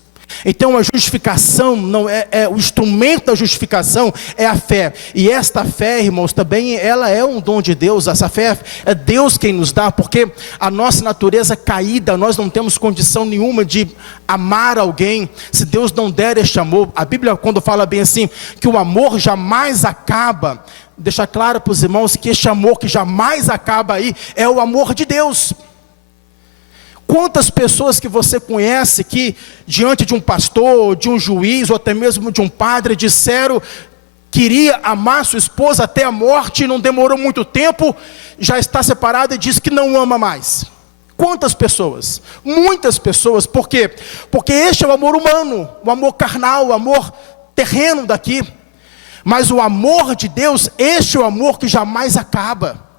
Então a justificação não é o instrumento da justificação é a fé. E esta fé, irmãos, também ela é um dom de Deus. Essa fé é Deus quem nos dá, porque a nossa natureza caída, nós não temos condição nenhuma de amar alguém se Deus não der este amor. A Bíblia, quando fala bem assim, que o amor jamais acaba, deixa claro para os irmãos que este amor que jamais acaba aí é o amor de Deus. Quantas pessoas que você conhece que diante de um pastor, de um juiz ou até mesmo de um padre disseram que queria amar sua esposa até a morte e não demorou muito tempo, já está separado e diz que não ama mais? Quantas pessoas? Muitas pessoas. Por quê? Porque este é o amor humano, o amor carnal, o amor terreno daqui. Mas o amor de Deus, este é o amor que jamais acaba.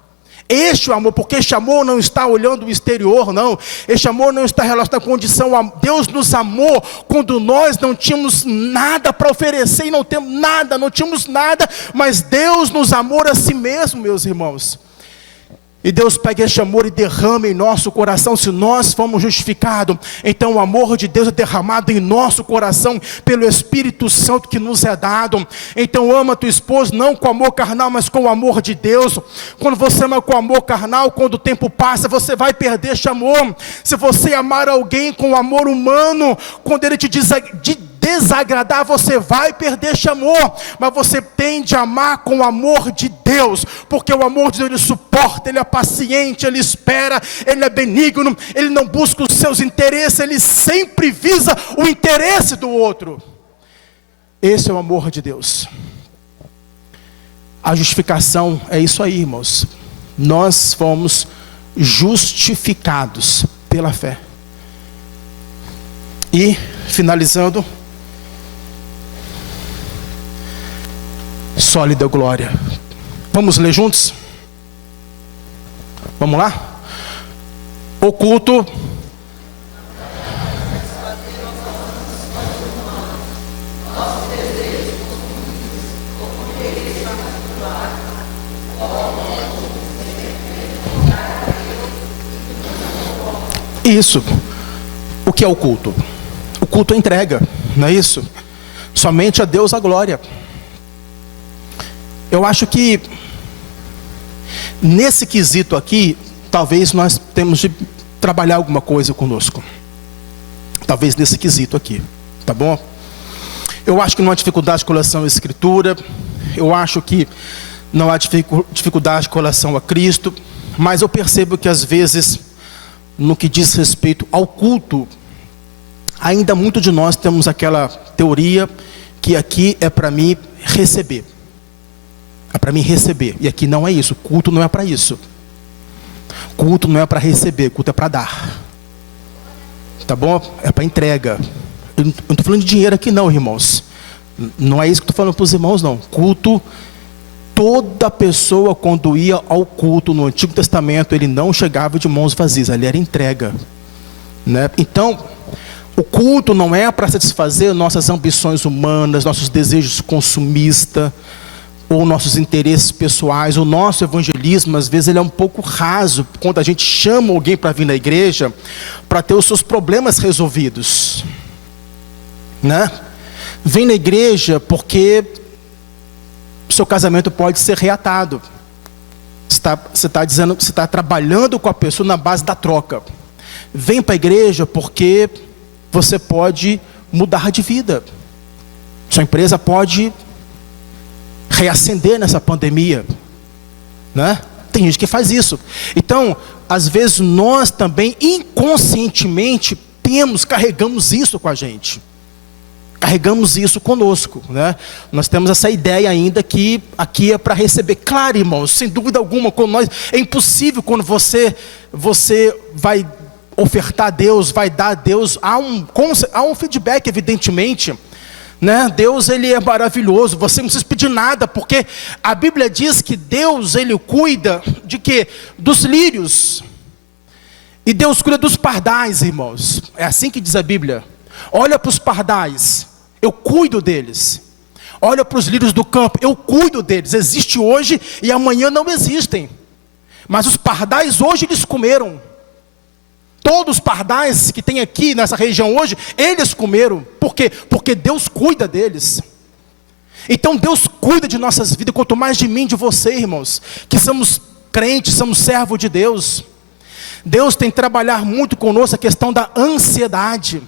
Este é o amor, porque este amor não está olhando o exterior, não. Este amor não está relacionado à condição. Deus nos amou quando nós não tínhamos nada para oferecer, e não temos nada, não tínhamos nada, mas Deus nos amou a si mesmo, meus irmãos. E Deus pega este amor e derrama em nosso coração. Se nós fomos justificados, então o amor de Deus é derramado em nosso coração pelo Espírito Santo que nos é dado. Então ama tua esposa não com amor carnal, mas com o amor de Deus. Quando você ama com amor carnal, quando o tempo passa, você vai perder este amor. Se você amar alguém com amor humano, quando ele te desagradar, você vai perder este amor. Mas você tem de amar com o amor de Deus, porque o amor de Deus, ele suporta, ele é paciente, ele espera, ele é benigno, ele não busca os seus interesses, ele sempre visa o interesse do outro. Esse é o amor de Deus. A justificação é isso aí, irmãos. Nós fomos justificados pela fé. E finalizando, sólida glória. Vamos ler juntos? Vamos lá? O culto. Isso. O que é o culto? O culto é entrega, não é isso? Somente a Deus a glória. Eu acho que nesse quesito aqui, talvez nós temos de trabalhar alguma coisa conosco. Talvez nesse quesito aqui, tá bom? Eu acho que não há dificuldade com relação à Escritura. Eu acho que não há dificuldade com relação a Cristo. Mas eu percebo que às vezes, no que diz respeito ao culto, ainda muito de nós temos aquela teoria que aqui é para mim receber. É para mim receber. E aqui não é isso. Culto não é para isso. Culto não é para receber. Culto é para dar. Tá bom? É para entrega. Eu não estou falando de dinheiro aqui não, irmãos. Não é isso que eu estou falando para os irmãos, não. Culto, toda pessoa quando ia ao culto no Antigo Testamento, ele não chegava de mãos vazias. Ali era entrega. né? Então, o culto não é para satisfazer nossas ambições humanas, nossos desejos consumistas, ou nossos interesses pessoais. O nosso evangelismo, às vezes, ele é um pouco raso, quando a gente chama alguém para vir na igreja, para ter os seus problemas resolvidos, né? Vem na igreja porque o seu casamento pode ser reatado. Você está trabalhando com a pessoa na base da troca. Vem para a igreja porque você pode mudar de vida. Sua empresa pode reacender nessa pandemia, né? Tem gente que faz isso. Então, às vezes nós também inconscientemente carregamos isso com a gente. Carregamos isso conosco, né? Nós temos essa ideia ainda que aqui é para receber. Claro, irmãos, sem dúvida alguma, com nós é impossível quando você vai ofertar a Deus, vai dar a Deus, há um feedback, evidentemente, né? Deus, ele é maravilhoso, você não precisa pedir nada, porque a Bíblia diz que Deus, ele cuida de quê? Dos lírios, e Deus cuida dos pardais, irmãos. É assim que diz a Bíblia. Olha para os pardais, eu cuido deles. Olha para os lírios do campo, eu cuido deles. Existe hoje e amanhã não existem, mas os pardais hoje eles comeram. Todos os pardais que tem aqui nessa região hoje, eles comeram. Por quê? Porque Deus cuida deles. Então Deus cuida de nossas vidas, quanto mais de mim, de você, irmãos, que somos crentes, somos servos de Deus. Deus tem que trabalhar muito conosco a questão da ansiedade.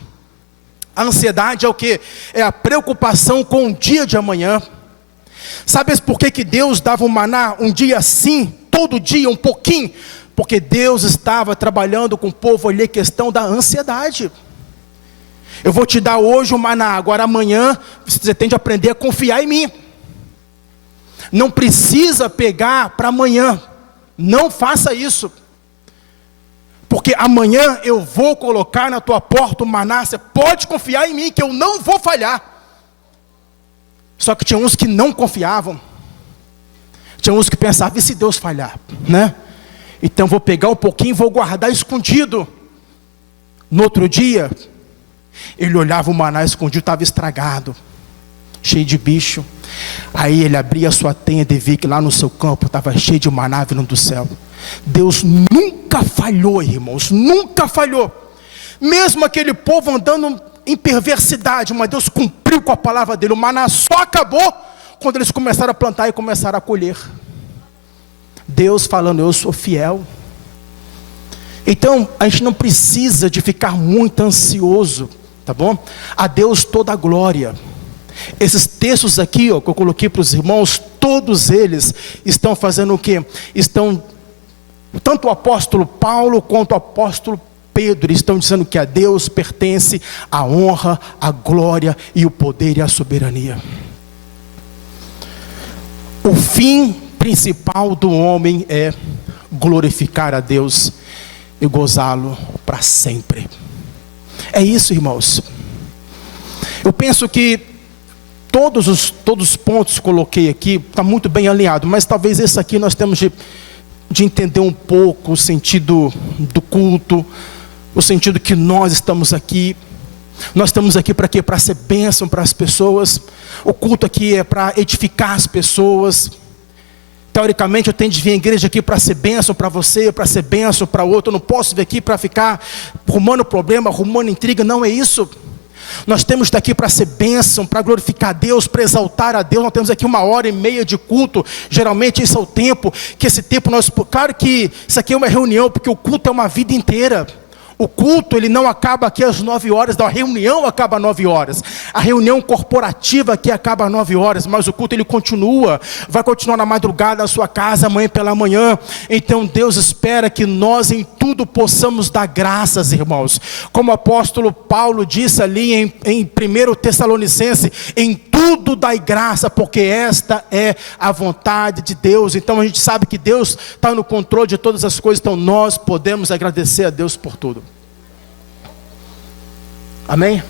A ansiedade é o quê? É a preocupação com o dia de amanhã. Sabe por que Deus dava o maná um dia sim, todo dia um pouquinho? Porque Deus estava trabalhando com o povo ali a questão da ansiedade. Eu vou te dar hoje o maná, agora amanhã você tem de aprender a confiar em mim. Não precisa pegar para amanhã. Não faça isso. Porque amanhã eu vou colocar na tua porta o maná. Você pode confiar em mim que eu não vou falhar. Só que tinha uns que não confiavam. Tinha uns que pensavam, e se Deus falhar, né? Então vou pegar um pouquinho e vou guardar escondido. No outro dia, ele olhava o maná escondido, estava estragado, cheio de bicho. Aí ele abria a sua tenda e via que lá no seu campo estava cheio de maná vindo do céu. Deus nunca falhou, irmãos, nunca falhou. Mesmo aquele povo andando em perversidade, mas Deus cumpriu com a palavra dele. O maná só acabou quando eles começaram a plantar e começaram a colher. Deus falando, eu sou fiel. Então, a gente não precisa de ficar muito ansioso, tá bom? A Deus toda a glória. Esses textos aqui, ó, que eu coloquei para os irmãos, todos eles estão fazendo o quê? Tanto o apóstolo Paulo quanto o apóstolo Pedro estão dizendo que a Deus pertence a honra, a glória e o poder e a soberania. O fim principal do homem é glorificar a Deus e gozá-lo para sempre. É isso, irmãos. Eu penso que todos os pontos que coloquei aqui está muito bem alinhado, mas talvez esse aqui nós temos de entender um pouco o sentido do culto, o sentido que nós estamos aqui. Nós estamos aqui para quê? Para ser bênção para as pessoas. O culto aqui é para edificar as pessoas. Teoricamente eu tenho de vir à igreja aqui para ser bênção para você, para ser bênção para outro. Eu não posso vir aqui para ficar arrumando problema, arrumando intriga. Não é isso. Nós temos daqui para ser bênção, para glorificar a Deus, para exaltar a Deus. Nós temos aqui 1h30 de culto. Geralmente esse é o tempo, que esse tempo nós... Claro que isso aqui é uma reunião, porque o culto é uma vida inteira. O culto, ele não acaba aqui às 9 horas, a reunião acaba às 9 horas. A reunião corporativa aqui acaba às 9 horas, mas o culto ele continua, vai continuar na madrugada na sua casa, amanhã pela manhã. Então Deus espera que nós em tudo possamos dar graças, irmãos. Como o apóstolo Paulo disse ali em 1 Tessalonicenses, em tudo dai graça, porque esta é a vontade de Deus. Então a gente sabe que Deus está no controle de todas as coisas, então nós podemos agradecer a Deus por tudo. Amém?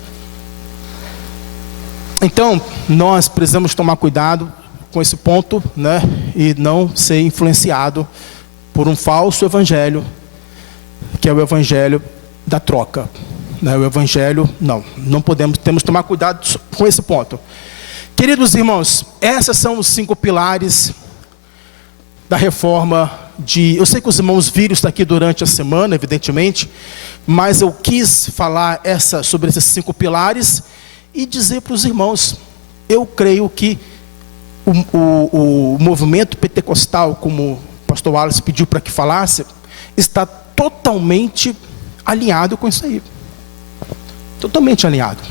Então, nós precisamos tomar cuidado com esse ponto, né? E não ser influenciado por um falso evangelho, que é o evangelho da troca. O evangelho, não podemos, temos que tomar cuidado com esse ponto. Queridos irmãos, esses são os 5 pilares da reforma eu sei que os irmãos viram isso aqui durante a semana, evidentemente, mas eu quis falar sobre esses 5 pilares e dizer para os irmãos, eu creio que o movimento pentecostal, como o pastor Wallace pediu para que falasse, está totalmente alinhado com isso aí. Totalmente alinhado.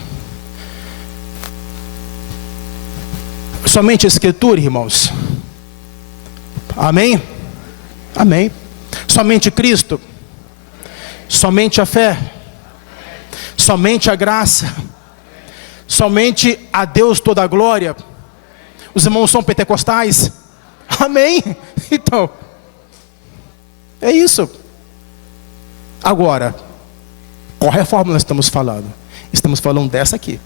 Somente a Escritura, irmãos. Amém? Amém. Somente Cristo. Somente a fé. Somente a graça. Somente a Deus toda a glória. Os irmãos são pentecostais? Amém? Então, é isso. Agora, qual reforma nós estamos falando? Estamos falando dessa aqui.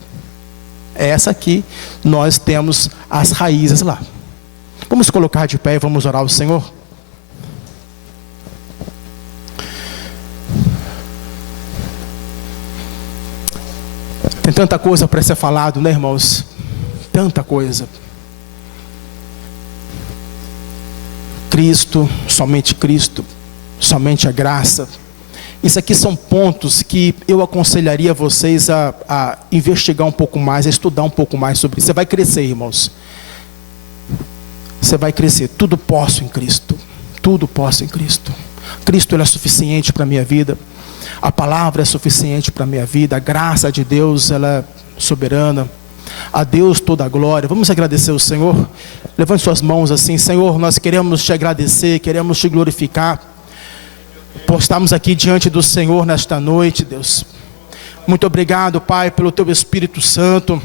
Essa aqui, nós temos as raízes lá. Vamos colocar de pé e vamos orar ao Senhor. Tem tanta coisa para ser falado, né, irmãos? Tanta coisa. Cristo, somente a graça. Isso aqui são pontos que eu aconselharia vocês a investigar um pouco mais, a estudar um pouco mais sobre isso. Você vai crescer, irmãos. Você vai crescer. Tudo posso em Cristo. Tudo posso em Cristo. Cristo, Ele é suficiente para a minha vida. A palavra é suficiente para a minha vida. A graça de Deus, ela é soberana. A Deus toda a glória. Vamos agradecer o Senhor. Levante suas mãos assim. Senhor, nós queremos te agradecer, queremos te glorificar por estarmos aqui diante do Senhor nesta noite, Deus. Muito obrigado, Pai, pelo Teu Espírito Santo,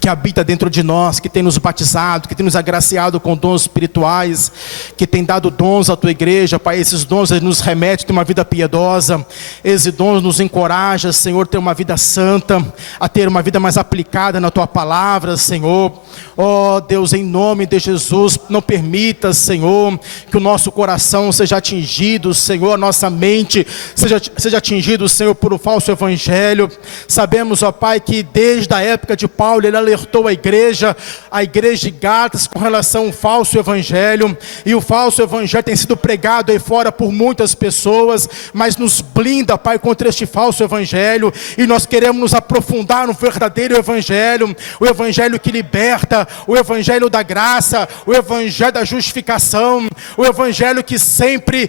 que habita dentro de nós, que tem nos batizado, que tem nos agraciado com dons espirituais, que tem dado dons à Tua igreja, Pai. Esses dons nos remetem a uma vida piedosa, esses dons nos encorajam, Senhor, a ter uma vida santa, a ter uma vida mais aplicada na Tua palavra, Senhor. Ó Deus, em nome de Jesus, não permita, Senhor, que o nosso coração seja atingido, Senhor, a nossa mente seja atingido, Senhor, por um falso evangelho. Sabemos, ó Pai, que desde a época de Paulo, ele alertou a igreja de Gálatas com relação ao falso evangelho, e o falso evangelho tem sido pregado aí fora por muitas pessoas, mas nos blinda, Pai, contra este falso evangelho, e nós queremos nos aprofundar no verdadeiro evangelho, o evangelho que liberta, o evangelho da graça, o evangelho da justificação, o evangelho que sempre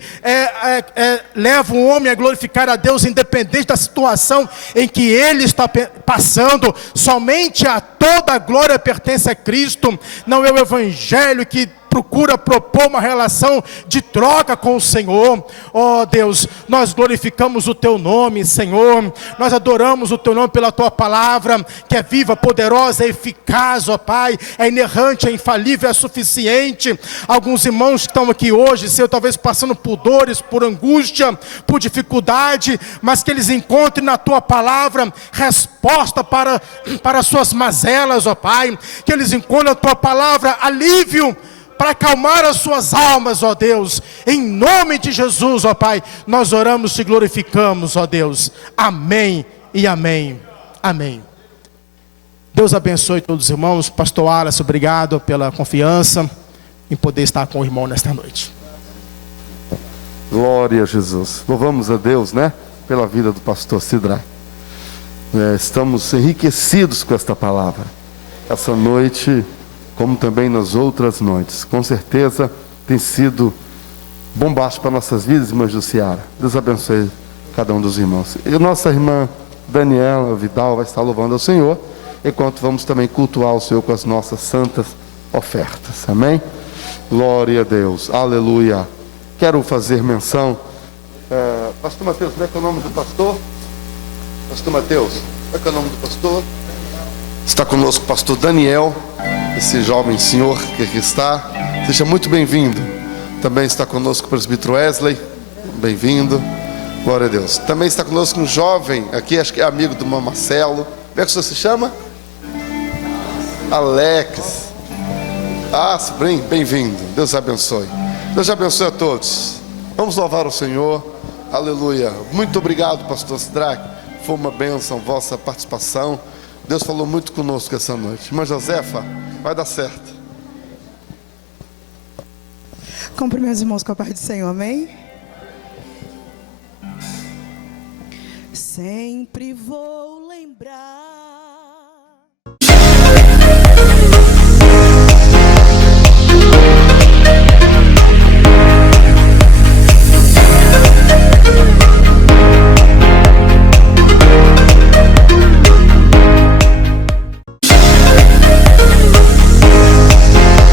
leva o homem a glorificar a Deus, independente da situação em que ele está passando. Somente a toda a glória pertence a Cristo. Não é o evangelho que procura propor uma relação de troca com o Senhor. Ó Deus, nós glorificamos o Teu nome, Senhor. Nós adoramos o Teu nome pela Tua palavra, que é viva, poderosa, é eficaz, ó Pai. É inerrante, é infalível, é suficiente. Alguns irmãos que estão aqui hoje, Senhor, talvez passando por dores, por angústia, por dificuldade, mas que eles encontrem na Tua palavra resposta para as suas mazelas, ó Pai. Que eles encontrem na Tua palavra alívio para acalmar as suas almas, ó Deus. Em nome de Jesus, ó Pai, nós oramos e glorificamos, ó Deus. Amém e amém. Amém. Deus abençoe todos os irmãos. Pastor Wallace, obrigado pela confiança em poder estar com o irmão nesta noite. Glória a Jesus. Louvamos a Deus, né? Pela vida do pastor Sidraque. Estamos enriquecidos com esta palavra. Essa noite, como também nas outras noites, com certeza tem sido bombástico para nossas vidas, irmã Jussiara. Deus abençoe cada um dos irmãos. E nossa irmã Daniela Vidal vai estar louvando ao Senhor, enquanto vamos também cultuar o Senhor com as nossas santas ofertas. Amém? Glória a Deus. Aleluia. Quero fazer menção. Pastor Mateus, como é que é o nome do pastor? Pastor Mateus, como é que é o nome do pastor? Está conosco o pastor Daniel, esse jovem senhor que aqui está. Seja muito bem-vindo. Também está conosco o presbítero Wesley. Bem-vindo. Glória a Deus. Também está conosco um jovem aqui, acho que é amigo do irmão Marcelo. Como é que o senhor se chama? Alex. Sobrinho, bem-vindo. Deus abençoe. Deus abençoe a todos. Vamos louvar o Senhor. Aleluia. Muito obrigado, pastor Sidraque. Foi uma bênção vossa participação. Deus falou muito conosco essa noite. Irmã Josefa, vai dar certo. Cumprimento meus irmãos com a paz do Senhor, amém? Sempre vou